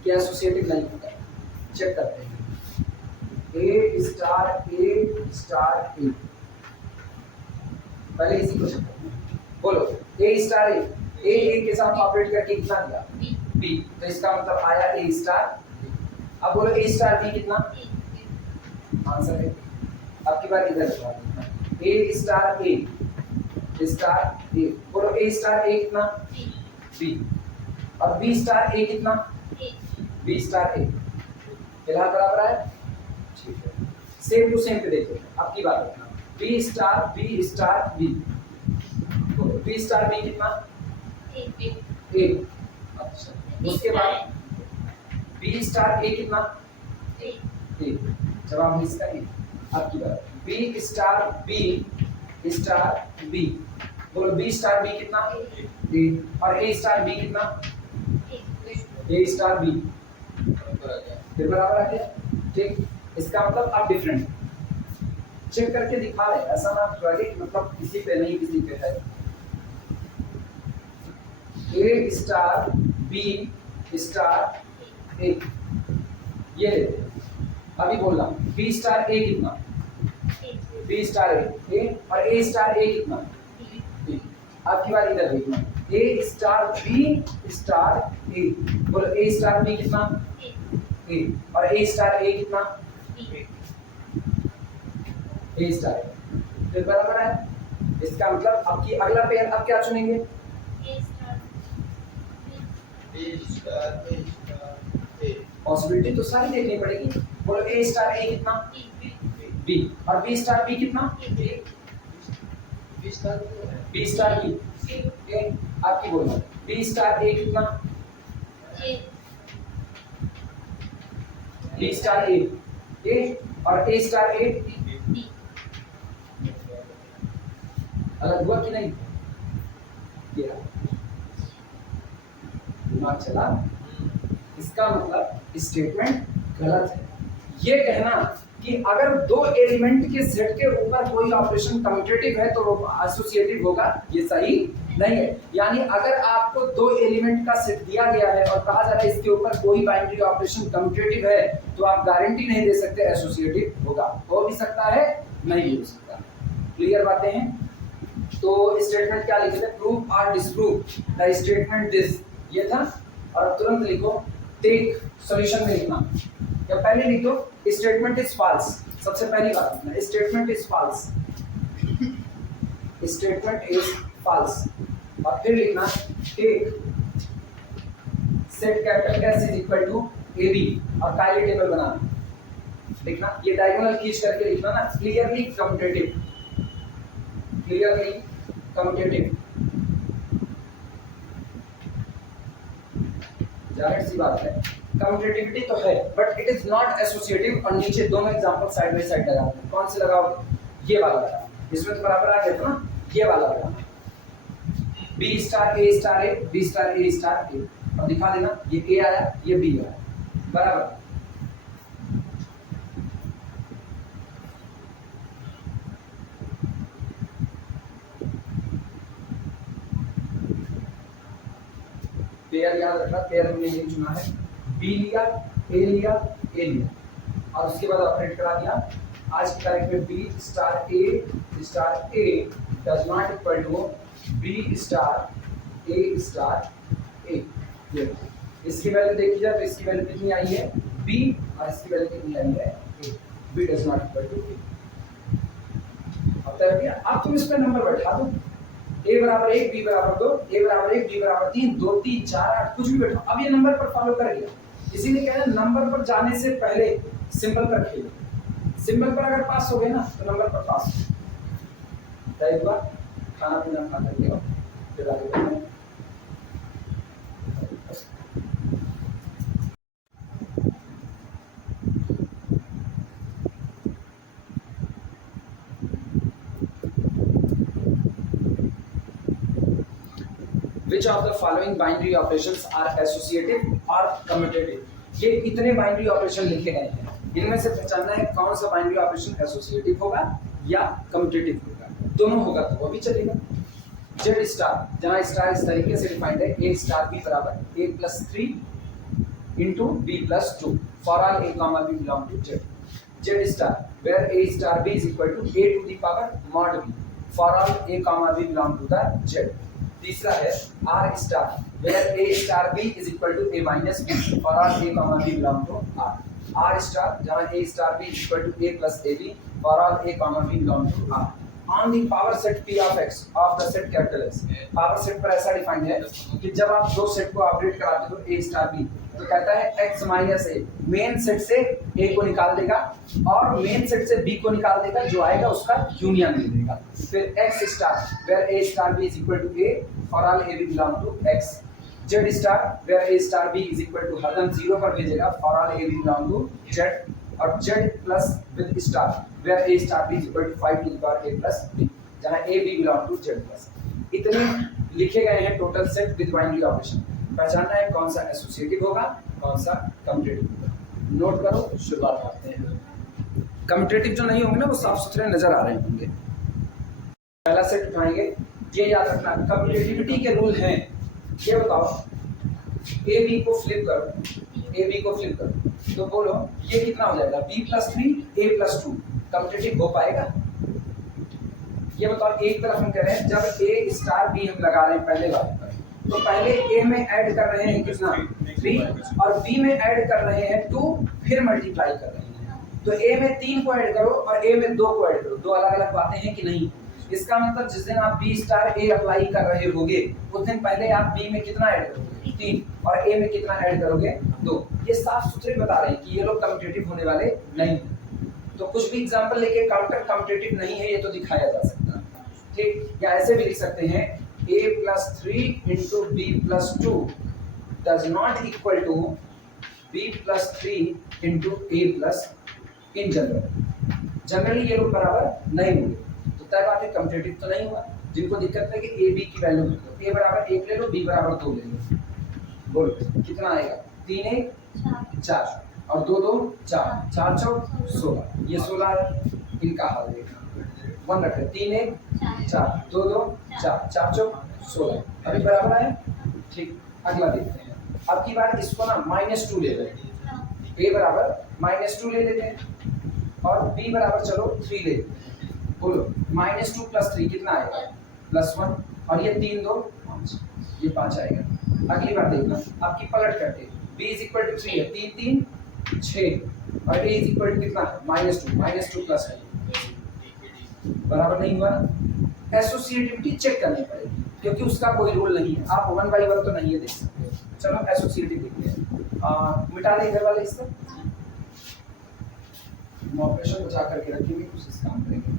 क्या एसोसिएटिव नहीं होगा, चेक करते हैं। ए स्टार ए, पहले इसी को चेक करते हैं, बोलो ए स्टार ए के साथ ऑपरेट करके कितना दिया बी, तो इसका मतलब आया ए स्टार। अब बोलो ए स्टार बी कितना, आंसर है आपकी बार इधर ए स्टार ए, बोलो ए स्टार ए कितना बी, और बी स्टार ए कितना बी स्टार ए, फिलहाल बराबर है, ठीक है। सेम टू सेम पे देखो, आपकी बात रखना, B star B, B star B कितना ए, अच्छा उसके बाद बी स्टार ए कितना ए, जवाब है इसका ए। आपकी बात, बी स्टार बी, बोलो बी स्टार बी कितना ए, और ए स्टार बी कितना ए स्टार बी, फिर बराबर आ गया, ठीक। इसका मतलब अब डिफरेंट चेक करके दिखा रहे, ऐसा ना लगे मतलब किसी पे नहीं किसी पे है। ए स्टार बी स्टार ए, ये लेते हैं। अभी बोलना बी स्टार ए कितना बी स्टार ए, और ए स्टार ए कितना ए। आपकी बार इधर देखना, ए स्टार बी स्टार ए, बोलो ए स्टार बी कितना ए, और ए स्टार ए कितना ए स्टार, फिर बराबर है। इसका मतलब आपकी अगला पेयर अब क्या चुनेंगे, पॉसिबिलिटी तो सारी देखनी पड़ेगी। बोलो ए स्टार ए कितना बी, और बी स्टार बी कितना बी स्टार बी ए, आपकी बोलो बी स्टार ए कितना बी स्टार ए, और ए स्टार ए, अलग हुआ कि नहीं? ये रहा। दिमाग चला? इसका मतलब स्टेटमेंट गलत है। ये कहना कि अगर दो एलिमेंट के सेट के ऊपर कोई ऑपरेशन कम्यूटेटिव है तो वो एसोसिएटिव होगा, ये सही नहीं है। यानी अगर आपको दो एलिमेंट का सेट दिया गया है और कहा जा रहा है इसके ऊपर कोई बाइनरी ऑपरेशन कम्यूटेटिव है, तो आप गारंटी नहीं दे सकते एसोसिएटिव होगा। हो भी सकता है, नहीं भी हो सकता। क्लियर बातें हैं? तो स्टेटमेंट क्या लिखे थे? प्रूव और डिसप्रूव द स्टेटमेंट दिस, ये था। और अब तुरंत लिखो टेक, सॉल्यूशन में लिखना। या पहले लिख दो स्टेटमेंट इज फॉल्स, सबसे पहली बात लिखना statement is false, statement is false. और फिर लिखना take set capital S is equal to A B और कायले टेबल बनाना। लिखना, ये डायगोनल खींच करके लिखना ना, क्लियरली कम्यूटेटिव, क्लियरली कम्यूटेटिव। जाहिर सी बात है कम्यूटेटिविटी तो है, but it is not associative. और नीचे दोनों एग्जांपल साइड बाय साइड लगाओ। कौन से लगाओ? ये वाला लगाओ, इसमें तो बराबर आ गया था ना, ये वाला लगाओ। B star A star A, B star A star ए, और दिखा देना ये ए आया, ये बी आया, बराबर। पेयर याद रखना, पेयर हमने ये चुना है, बी लिया, ए लिया, ए लिया और उसके बाद ऑपरेट करा दिया। आज की तारीख में B star A does not equal to B star A star A. ये इसकी वैल्यू देखी जाए तो इसकी वैल्यू कितनी आई है? बी, और इसकी वैल्यू कितनी आई है? A. B does not equal to A. अब तुम इस पे नंबर बैठा दो, ए बराबर 1, बी बराबर 2, ए बराबर 1, बी बराबर 3, 2 3 4 8, कुछ भी बैठो। अब ये नंबर पर फॉलो कर गया, इसीलिए कहते हैं नंबर पर जाने से पहले सिंबल पर खेलो। सिंबल पर अगर पास हो गए ना तो नंबर पर पास हो। तय हुआ? खाना पीना खा करके आओ, फिर आगे बढ़ेंगे। Which of the following binary operations are associative or commutative? ये इतने बाइनरी ऑपरेशन लिखे गए हैं, इनमें से पहचानना है कौन सा बाइनरी ऑपरेशन एसोसिएटिव होगा या कम्यूटेटिव होगा। दोनों होगा तो वो भी चलेगा। जेड स्टार, जहां स्टार इस तरीके से डिफाइंड है, ए स्टार बी बराबर A plus 3 into B plus 2 for all A comma B belong to Z. Z star where A star B is equal to A to the power mod B for all A comma B belong to the Z. तीसरा है R star where A star B is equal to A minus B for all A comma B belong to R. R star जहां A star B is equal to A plus A B for all A comma B belong to R. On the power set P of x of the set capital X, power set पर ऐसा defined है कि जब आप दो set को operate कराते हो A स्टार B, तो कहता है x minus a, main set से A को निकाल देगा और मेन सेट से B को निकाल देगा, जो आएगा उसका यूनियन मिल देगा। फिर x star where A star B is equal to A for all A B belong to x। Z star where A star B is equal to हरदम 0 पर भेजेगा for all A B belong to Z। और Z plus with star where A star B is equal to 5 to the power A plus B, जहां A B belong to Z plus. इतने लिखे गए हैं total set with binary operation. पहचानना है कौन सा एसोसिएटिव होगा, कौन सा कम्यूटेटिव होगा। नोट करो, शुरुआत करते हैं। कम्यूटेटिव जो नहीं होंगे ना वो साफ सुथरे नजर आ रहे होंगे। पहला सेट उठाएंगे, ये याद रखना कम्यूटेटिविटी के रूल हैं। ये बताओ ए बी को फ्लिप करो, ए बी को फ्लिप करो तो बोलो ये कितना हो जाएगा? b plus 3 a plus 2 commutative हो पाएगा? ये बताओ, एक तरफ हम कह रहे हैं जब a स्टार b हम लगा रहे हैं पहले वाले पर, तो पहले a में ऐड कर रहे हैं कितना? 3 और b में ऐड कर रहे हैं 2, फिर मल्टीप्लाई कर रहे हैं। तो a में 3 को ऐड करो और a में 2 को ऐड करो, दो अलग अलग बातें हैं कि नहीं? इसका मतलब जिस दिन आप b स्टार a अप्लाई कर रहे होगे उस दिन पहले आप b में कितना ऐड करोगे? 3 और a में कितना ऐड करोगे? 2। ये साफ सुथरे बता रहे हैं कि ये लोग कम्यूटेटिव होने वाले नहीं। तो कुछ भी एग्जांपल लेके काउंटर कम्यूटेटिव नहीं है ये तो दिखाया जा सकता है, ठीक? या ऐसे भी लिख सकते हैं a plus 3 into B plus 2 does not equal to b plus 3 into a plus. In general generally ये लोग बराबर नहीं होंगे, तो तय बात है कम्यूटेटिव तो नहीं हुआ। जिनको दिक्कत है कि ए बी की वैल्यू लिखो, ए बराबर 1 ले लो, बी बराबर 2 ले लो। बोलो कितना आएगा? 3 1 4 और 2 2 4, 4 चौक 16, ये 16 है। इनका हल देखना, 1 रखें, 3 1 4, 2 2 4, 4 चौक 16, अभी बराबर आया। ठीक, अगला देखते हैं। अब की बार इसको ना -2 ले लेते हैं, a बराबर -2 ले लेते हैं और b बराबर चलो 3 ले लेते हैं। बोलो -2 + 3 कितना आएगा? +1, और ये 3 2 5, ये 5 आएगा। अगली बार देखना, आपकी पलट करते हैं, b = 3 है, 3 3 6 और a = कितना? -2 + 2 बराबर नहीं हुआ ना? एसोसिएटिविटी चेक करनी पड़ेगी क्योंकि उसका कोई रूल नहीं है, आप 1 by 1 तो नहीं है देख सकते हो। चलो एसोसिएटिव देखते हैं, मिटा दें इधर वाले हिस्सा, ऑपरेशन बचा करके रखेंगे, कुछ इस काम करेंगे,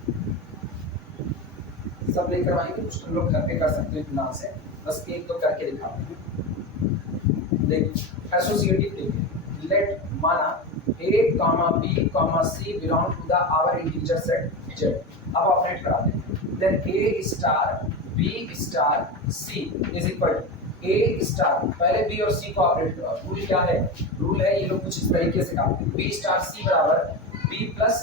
सब लेकर आएंगे, कुछ तुम लोग घर पे कर सकते हो ना से, बस एक तो करके दिखाते हैं। देखिए एसोसिएटिव देखिए, लेट माना a, b, c belong to the our integer set z, अब ऑपरेट करा दें, then a star b star c is equal to a star, पहले b और c को ऑपरेट कराओ। रूल क्या है? रूल है ये लोग कुछ इस तरीके से काम करते हैं, b star c बराबर b plus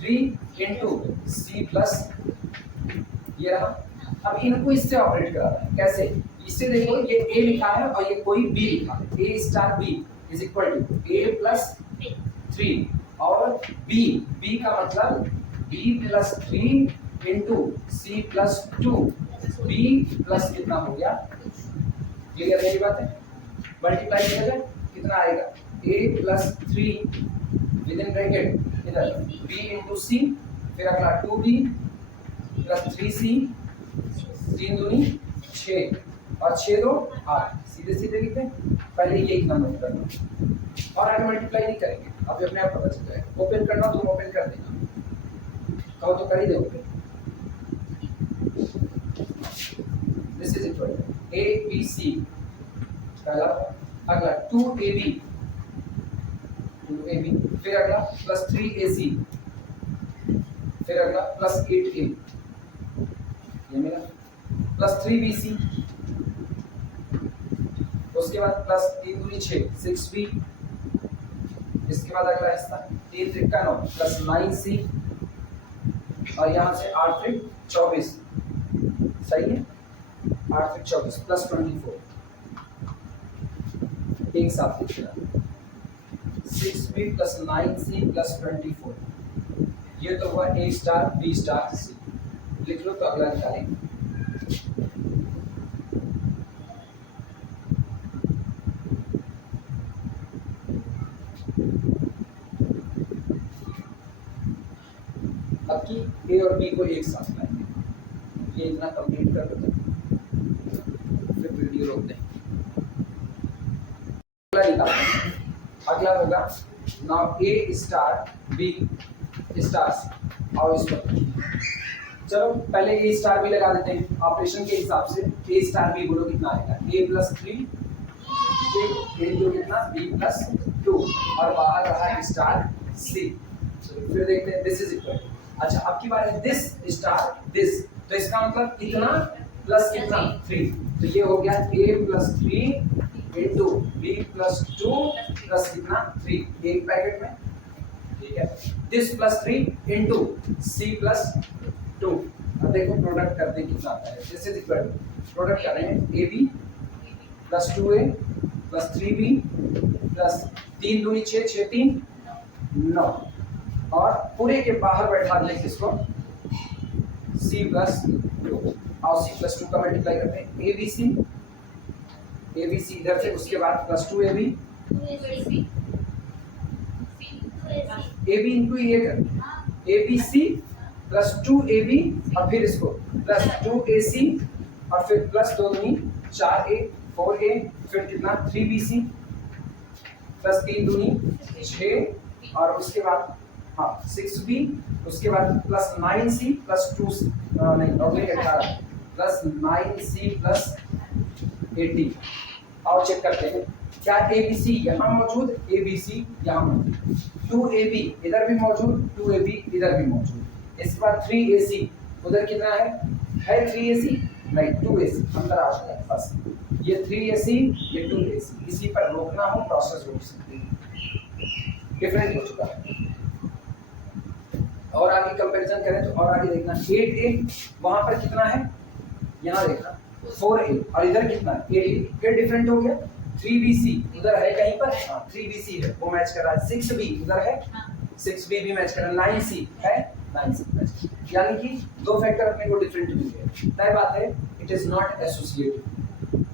3 into c plus, ये रहा। अब इनको इससे ऑपरेट करा रहा है, कैसे? इससे देखो ये a लिखा है और ये कोई b लिखा है, a star b is equal to a plus 3 और b का मतलब b plus 3 into c plus 2, b plus कितना हो गया? क्लियर है ये बात है? मल्टीप्लाई किया जाए कितना आएगा? a plus 3 with in bracket इधर b into c, फिर अगला 2b plus 3c, 3 दूनी 6 और 6 2 8, सीधे सीधे लिखते हैं। पहले ये इतना नोट करना और आगे मल्टीप्लाई नहीं करेंगे, अभी अपने आप पता चल जाएगा। ओपन करना तो ओपन कर देना, कहो तो कर ही दे open. This is equal a b c, पहला, अगला 2ab, फिर अगला प्लस 3ac, फिर अगला प्लस 8a, ये मिला, प्लस 3bc, उसके बाद प्लस 3 दूनी 6 6b, इसके बाद अगला हिस्सा 3 त्रिका 9 प्लस 9c और यहाँ से 8 त्रिक 24, सही है, 8 त्रिक 24 प्लस 24, एक साथ लिख दिया 6b प्लस 9c प्लस 24, ये तो हुआ a star b star c। लिख लो तो अगला निकालेंगे। अब की a और b को एक साथ लाएंगे, ये इतना कंप्लीट कर देते हैं, फिर वीडियो रोक दें। अगला निकालते हैं, अगला होगा now a star b star c, और इस पर चलो पहले a स्टार b लगा देते हैं ऑपरेशन के हिसाब से। a स्टार b बोलो कितना आएगा? a प्लस 3 इंटू कितना? b प्लस 2 और बाहर रहा स्टार c। फिर देखते हैं दिस इज इक्वल, अच्छा अब की बात है दिस स्टार दिस, तो इसका मतलब कितना प्लस कितना 3, तो ये हो गया a plus 3 into b plus 2 plus कितना 3, एक पैकेट में, ठीक है। This plus 3 into c plus 2, अब देखो प्रोडक्ट करते कितना आता है। दिस इज इक्वल प्रोडक्ट कर रहे हैं ab plus 2a plus 3b plus 3 दूनी 6 6 3 9 और पूरे के बाहर बैठा दिया किसको? c प्लस 2 और c प्लस 2 का मल्टीप्लाई करते हैं abc इधर से, उसके बाद प्लस 2ab ab इंटू ये कर abc प्लस 2ab और फिर इसको प्लस 2ac और फिर प्लस 2 दूनी 4a 4a, फिर कितना 3bc प्लस 3 दूनी 6 और उसके बाद हाँ 6b, उसके बाद प्लस 9c प्लस 2 नहीं 18 प्लस 9c प्लस 18, और चेक करते हैं क्या abc यहाँ मौजूद, abc यहाँ मौजूद, 2ab इधर भी मौजूद, 2ab इधर भी मौजूद, इसके बाद 3ac उधर कितना है है 3AC नहीं 2AC, अंतर आ चुका है बस। ये 3AC ये 2AC, इसी पर रोकना हो प्रोसेस रोक सकते हैं, डिफरेंट हो चुका है। और आगे कंपैरिजन करें तो और आगे देखना 8A वहां पर कितना है, यहाँ देखना 4A और इधर कितना 8A, फिर डिफरेंट हो गया। 3BC उधर है कहीं पर, हाँ 3BC है वो मैच कर रहा है, 6B उधर है 6B भी मैच कर रहा है, 9C है 9C मैच, यानी कि दो फैक्टर अपने को डिफरेंट मिल गए। तय बात है इट इज नॉट एसोसिएटिव।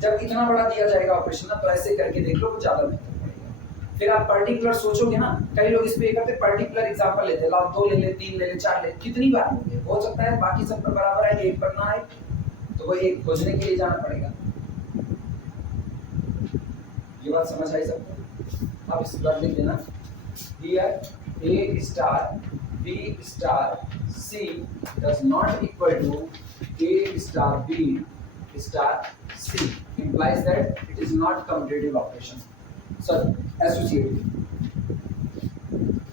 जब इतना बड़ा दिया जाएगा ऑपरेशन ना तो ऐसे करके देख लो, ज्यादा बेहतर पड़ेगा। फिर आप पर्टिकुलर सोचोगे ना, कई लोग इस पे करते पर्टिकुलर एग्जांपल लेते हैं, लाओ 2 ले ले 3 ले ले 4 ले, कितनी बार लोगे, हो सकता है बाकी सब पर बराबर है एक पर ना आए, तो वो एक खोजने के लिए जाना पड़ेगा। ये बात समझ आई सबको? अब इस बार लिख देना here A star B star C does not equal to A star B star C, implies that it is not commutative operation. Sorry, associative.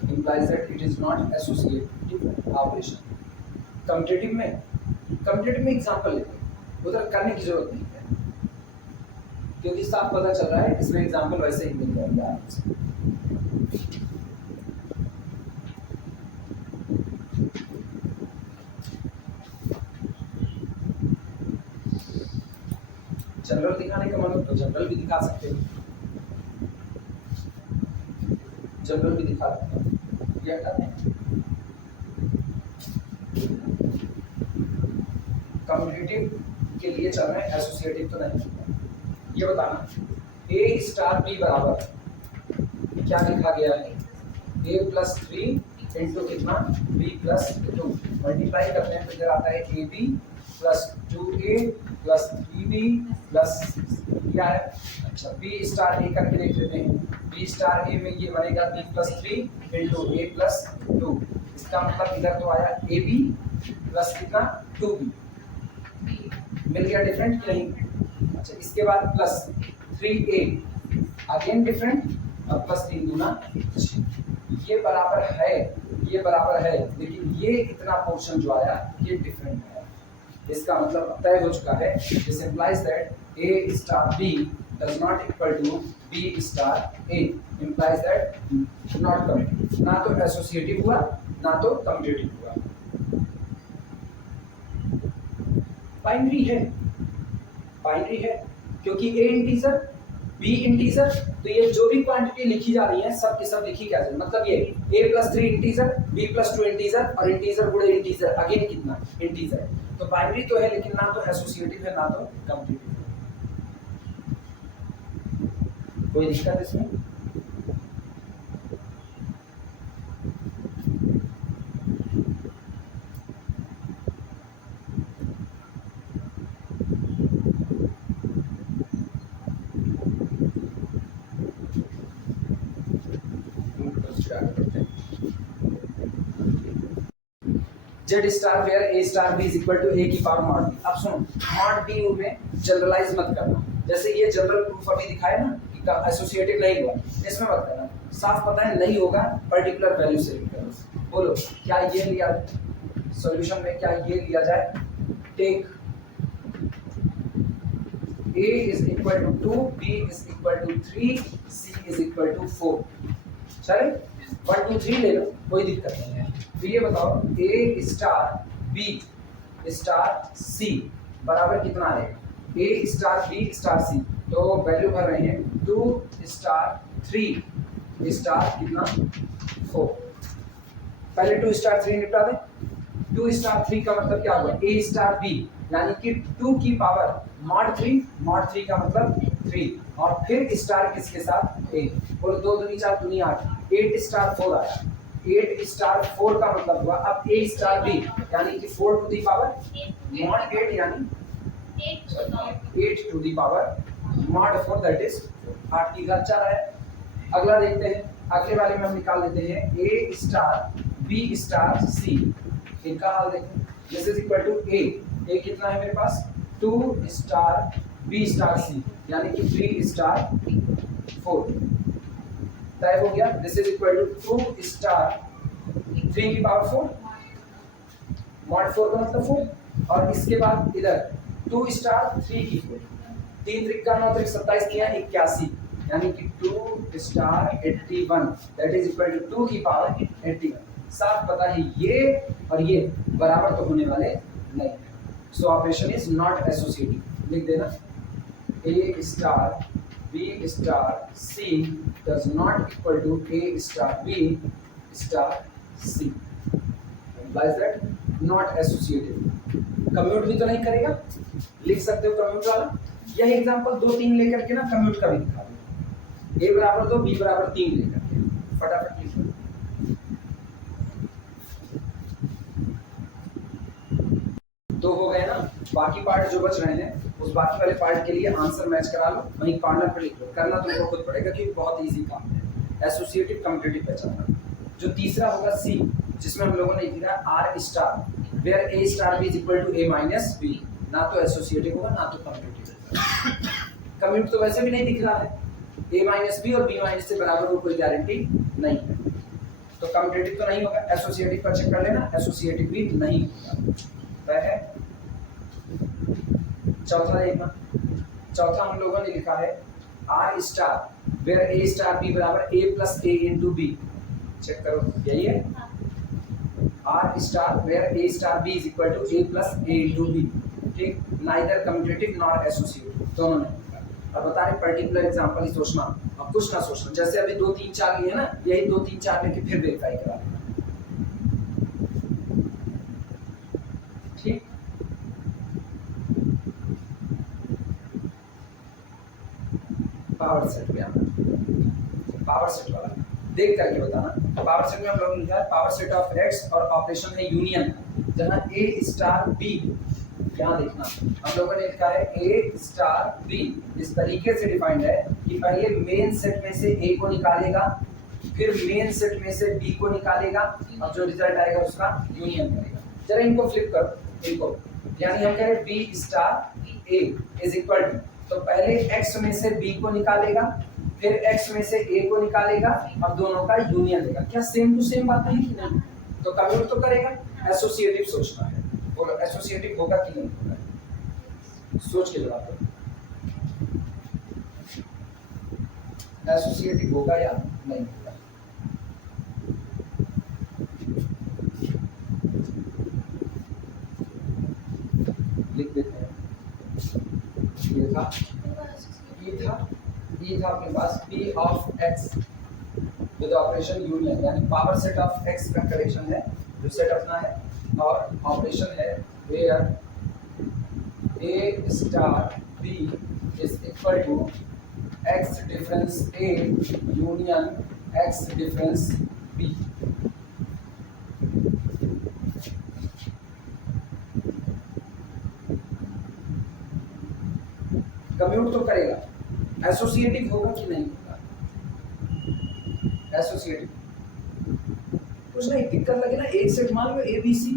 Implies that it is not associative operation. Commutative में example लेते हैं, उधर करने की जरूरत नहीं है क्योंकि साफ पता चल रहा है इसमें एग्जांपल वैसे ही मिल जाएगा आपसे। जनरल दिखाने का मतलब तो जनरल भी दिखा सकते हो, जनरल भी दिखा सकते हो, ये हटाते हैं। कम्यूटेटिव के लिए चल रहे हैं, एसोसिएटिव तो नहीं। ये बताना A स्टार B बराबर क्या लिखा गया है, A प्लस 3 इंटू कितना B प्लस 2, मल्टीप्लाई करते हैं तो इधर आता है AB plus 2A plus 3B plus क्या है, अच्छा B स्टार A करके देख लेते हैं। B स्टार A में ये बनेगा B plus 3 into A plus 2, इसका मतलब इधर तो आया AB प्लस कितना 2B, मिल गया डिफरेंट कि नहीं। अच्छा इसके बाद प्लस 3A अगेन डिफरेंट और प्लस 3 दूना, ये बराबर है लेकिन ये इतना पोर्शन जो आया ये डिफरेंट है, इसका मतलब तय हो चुका है। This implies that A star B does not equal to B star A, implies that not commutative, ना तो एसोसिएटिव हुआ ना तो कम्यूटेटिव हुआ। बाइनरी है क्योंकि A इंटीजर B इंटीजर, तो ये जो भी क्वांटिटी लिखी जा रही है सब के सब लिखी क्या जाए, मतलब ये A plus 3 integer B plus 2 integer और इंटीजर गुणे इंटीजर अगेन कितना इंटीजर, तो बाइनरी तो है लेकिन ना तो एसोसिएटिव है ना तो कम्यूटेटिव है। कोई दिक्कत इसमें? Z star where A star B is equal to A की पावर मॉड बी। अब सुनो, मॉड बी में जनरलाइज मत करना, जैसे ये जनरल प्रूफ अभी दिखाया ना कि एसोसिएटिव नहीं हुआ, इसमें मत करना, साफ पता है नहीं होगा, पर्टिकुलर वैल्यू से करो। बोलो क्या ये लिया सॉल्यूशन में, क्या ये लिया जाए, take a is equal to 2, b is equal to 3, c is equal to 4, चले 1 2 3 ले लो, कोई दिक्कत नहीं है। तो ये बताओ A star B star C बराबर कितना है, A star B star C, तो वैल्यू भर रहे हैं 2 स्टार 3 स्टार कितना 4, पहले 2 स्टार 3 निपटा दें। 2 स्टार 3 का मतलब क्या हुआ, A स्टार B, यानी कि 2 की पावर मॉड 3 का मतलब 3, और फिर स्टार किसके साथ A, बोलो 2 दूनी 4 दूनी 8, 8 स्टार 4 आया, 8 स्टार 4 का मतलब हुआ अब A स्टार B, यानी कि 4 टू दी पावर मॉड 8 यानी 8 to the power mod 4 that is 8 की घात 4 है। अगला देखते हैं, अगले वाले में हम निकाल लेते हैं A star B star C, इनका हाल देखें। This is equal to A कितना है मेरे पास 2 स्टार B स्टार C, यानी कि 3 स्टार 4, तय हो गया। This is equal to 2 star 3 की पावर 4, मॉड 4 का मतलब 4, और इसके बाद इधर 2 स्टार 3 की 4, 3 त्रिक 9 त्रिक 27 किया 81, यानी कि 2 star 81 that is equal to 2 की पावर 81। साफ पता है ये और ये बराबर तो होने वाले नहीं, सो ऑपरेशन इज नॉट एसोसिएटिव। लिख देना A star B star C does not equal to A star B star C, implies that not associative। Commute भी तो नहीं करेगा, लिख सकते हो कम्यूट वाला। यही एग्जांपल 2 3 लेकर के ना कम्यूट का भी दिखा दो, A बराबर 2 B बराबर 3 लेकर के फटाफट लिख दो। दो हो गए ना, बाकी पार्ट जो बच रहे हैं उस बाकी वाले पार्ट के लिए आंसर मैच करा लो, वहीं कॉर्नर पे लिख लो। करना तुमको खुद पड़ेगा क्योंकि बहुत इजी काम है एसोसिएटिव कम्यूटेटिव पहचानना। जो तीसरा होगा सी, जिसमें हम लोगों ने लिखा R star where A star B is equal to A minus B, ना तो एसोसिएटिव होगा ना तो कम्यूटेटिव। कम्यूट तो वैसे भी नहीं दिख रहा है, ए माइनस बी और बी माइनस से बराबर हो कोई गारंटी नहीं है, तो कम्यूटेटिव तो नहीं होगा। एसोसिएटिव का चेक कर लेना, एसोसिएटिव भी नहीं होगा। वह है चौथा देखना, चौथा हम लोगों ने लिखा है R star where A star B बराबर A plus A into B. Check करो यही है, R star where A star B is equal to A plus A into B. ठीक, नाइदर कम्यूटेटिव नॉर एसोसिएटिव, दोनों नहीं। अब बता रहे पर्टिकुलर एग्जांपल ही सोचना, अब कुछ ना सोचना। जैसे अभी 2 3 4 लिए ना, यही 2 3 4 लेके फिर वेरीफाई करा लेना। ठीक, पावर सेट पे आना, पावर सेट वाला देख करके बताना। पावर सेट में हम लोग लिखा है पावर सेट ऑफ एक्स और ऑपरेशन है यूनियन, जहां ए स्टार बी, यहाँ देखना हम लोगों ने लिखा है ए स्टार बी इस तरीके से डिफाइंड है कि पहले मेन सेट में से ए को निकालेगा, फिर मेन सेट में से बी को निकालेगा, और जो रिजल्ट आएगा उसका यूनियन करेगा। जरा इनको फ्लिप करो इनको, यानी हम कह रहे B star A is equal to, तो पहले x में से b को निकालेगा, फिर x में से a को निकालेगा और दोनों का यूनियन देगा। क्या सेम टू सेम बात है कि नहीं? तो कम्यूट तो करेगा, एसोसिएटिव सोचना है। बोलो एसोसिएटिव होगा कि नहीं होगा, सोच के जवाब दो। एसोसिएटिव होगा या नहीं होगा? लिख देते हैं। ये था अपने पास P of x with operation union, यानी पावर सेट ऑफ x का करेक्शन है जो सेट अपना है, और ऑपरेशन है where a star b is equal to x difference a union x difference b। Commute तो करेगा, एसोसिएटिव होगा कि नहीं होगा? एसोसिएटिव कुछ नहीं, दिक्कत लगे ना एक सेट मान लो ए बी सी,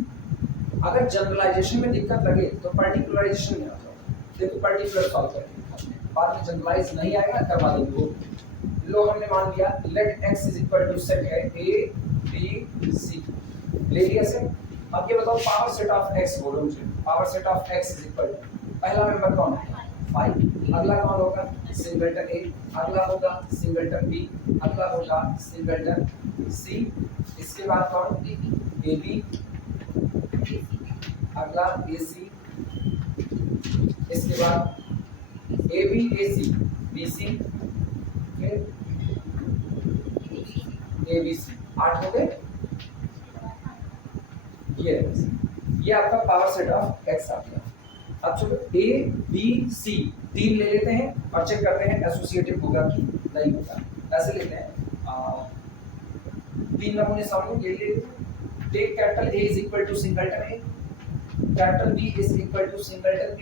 अगर जनरलाइजेशन में दिक्कत लगे तो पर्टिकुलराइजेशन में आ जाओ। देखो पर्टिकुलर सॉल्व करके बाद में जनरलाइज नहीं आएगा, करवा देंगे वो। लो हमने मान लिया let x is equal to set है a b c, ले लिया सेट। अब ये बताओ पावर सेट ऑफ x बोलो मुझे, power set of x is equal to पहला मेंबर कौन है 5, अगला कौन होगा सिंगलटन a, अगला होगा सिंगलटन b, अगला होगा सिंगलटन c, इसके बाद कौन ab, अगला ac, इसके बाद ab ac bc, फिर abc। 8 हो गए। ये आपका पावर सेट ऑफ x आ गया। अब चलो a b c 3 ले लेते हैं और चेक करते हैं एसोसिएटिव होगा कि नहीं होगा। ऐसे लेते हैं 3 नमूने सामने ये ले लेते हैं। Take capital A is equal to singleton A, capital B is equal to singleton B,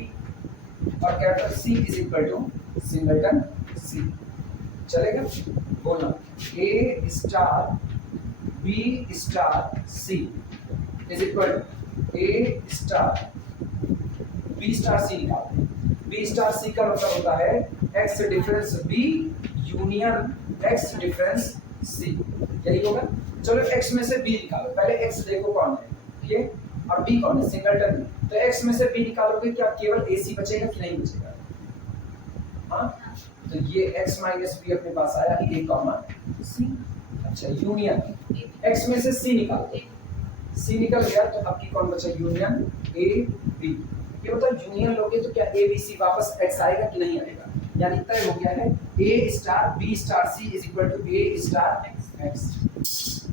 और capital C is equal to singleton C। चलेगा? बोलना A star B star C is equal to A star B star C निकालते हैं। B star C का मतलब होता है X difference B union X difference C, यही होगा। चलो X में से B निकालो, पहले X देखो कौन है ये, और B कौन है सिंगलटन B। तो x में से b निकालोगे क्या केवल ac बचेगा कि नहीं बचेगा? हाँ, तो ये x माइनस b अपने पास आया a कॉमा c। अच्छा यूनियन x में से c निकालो, c निकल गया तो आपकी कौन बचा? Union a b। ये बताओ यूनियन लोगे तो क्या a b c वापस x आएगा कि नहीं आएगा? यानी तय हो गया है a star b star c is equal to a star x।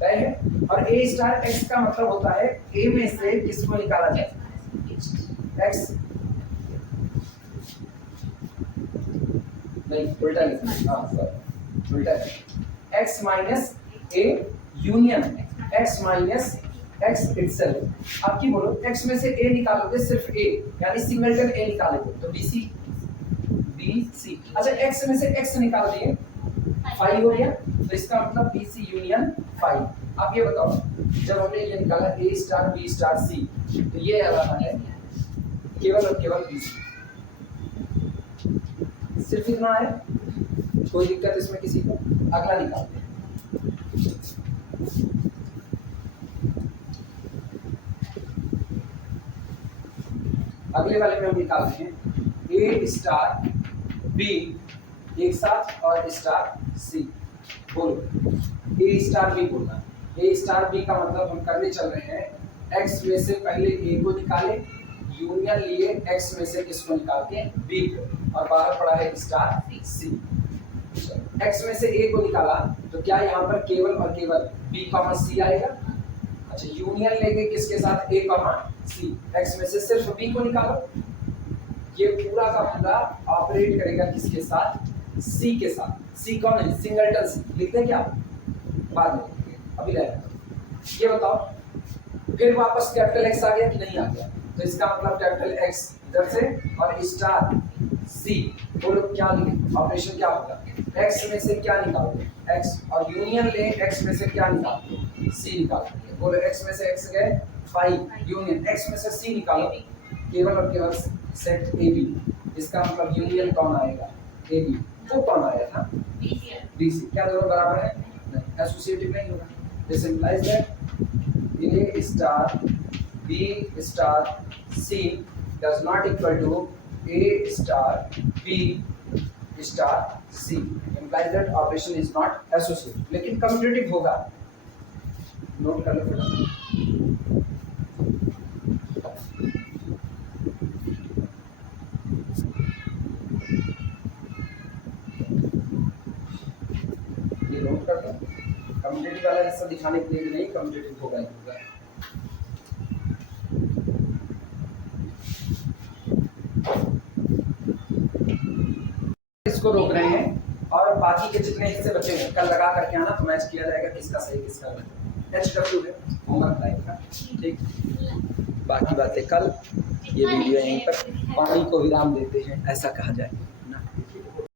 तय है। और a स्टार x का मतलब होता है a में से किसको निकाला जाए? x नहीं उल्टा लिखना, हाँ सर उल्टा है। x minus a union x minus x itself. आपकी बोलो x में से a निकालोगे सिर्फ a यानी सिंगलटन a निकालोगे तो bc bc। अच्छा x में से x निकाल दिए 5 हो गया, तो इसका मतलब bc यूनियन 5। आप ये बताओ जब हमने ये निकाला a star b star c तो ये आ रहा है केवल और केवल bc। सिर्फ इतना है, कोई दिक्कत इसमें किसी को? अगला निकालते हैं। अगले वाले में हम निकालते हैं a स्टार b एक साथ और स्टार c। बोलो a स्टार b बोलना। a स्टार b का मतलब हम करने चल रहे हैं x में से पहले a को निकाले, यूनियन लिए x में से किसको निकाल के b को, और बाहर पड़ा है स्टार c। x में से a को निकाला तो क्या यहाँ पर केवल और केवल b कॉमा c आएगा? अच्छा यूनियन लेंगे किसके साथ? a comma c। x में से सिर्फ b को निकालो, ये पूरा का पूरा ऑपरेट करेगा किसके साथ? c के साथ। c कौन है? Singleton c। लिखते हैं क्या? बाद में लिखेंगे, अभी रहेगा। ये बताओ फिर वापस कैपिटल x आ गया कि नहीं आ गया? तो इसका मतलब कैपिटल x इधर से और स्टार c। बोलो क्या लिखे? ऑपरेशन क्या होगा? x में से क्या निकालोगे? x और यूनियन ले x में से क्या निकालोगे? c निकालोगे। बोलो x में से x गए 5 यूनियन x में से c निकालो, केवल और केवल सेट ab। इसका मतलब यूनियन कौन आएगा? ab। वो कौन आया था? bc। क्या दोनों बराबर है? नहीं, एसोसिएटिव नहीं होगा। This implies that a star b star c does not equal to a star b star c। implies that operation is not associative, लेकिन कम्यूटेटिव होगा। नोट कर लो फटाफट। ये नोट कर लो। कम्यूटेटिव वाला हिस्सा दिखाने के लिए नहीं, कम्यूटेटिव होगा ही होगा। इसको रोक रहे हैं और बाकी के जितने हिस्से बचे हैं कल लगा करके आना, तो मैच किया जाएगा किसका सही किसका गलत। HW है होमवर्क लाइफ का, ठीक। बाकी बातें कल। ये वीडियो यहीं पर पानी को विराम देते हैं, ऐसा कहा जाए।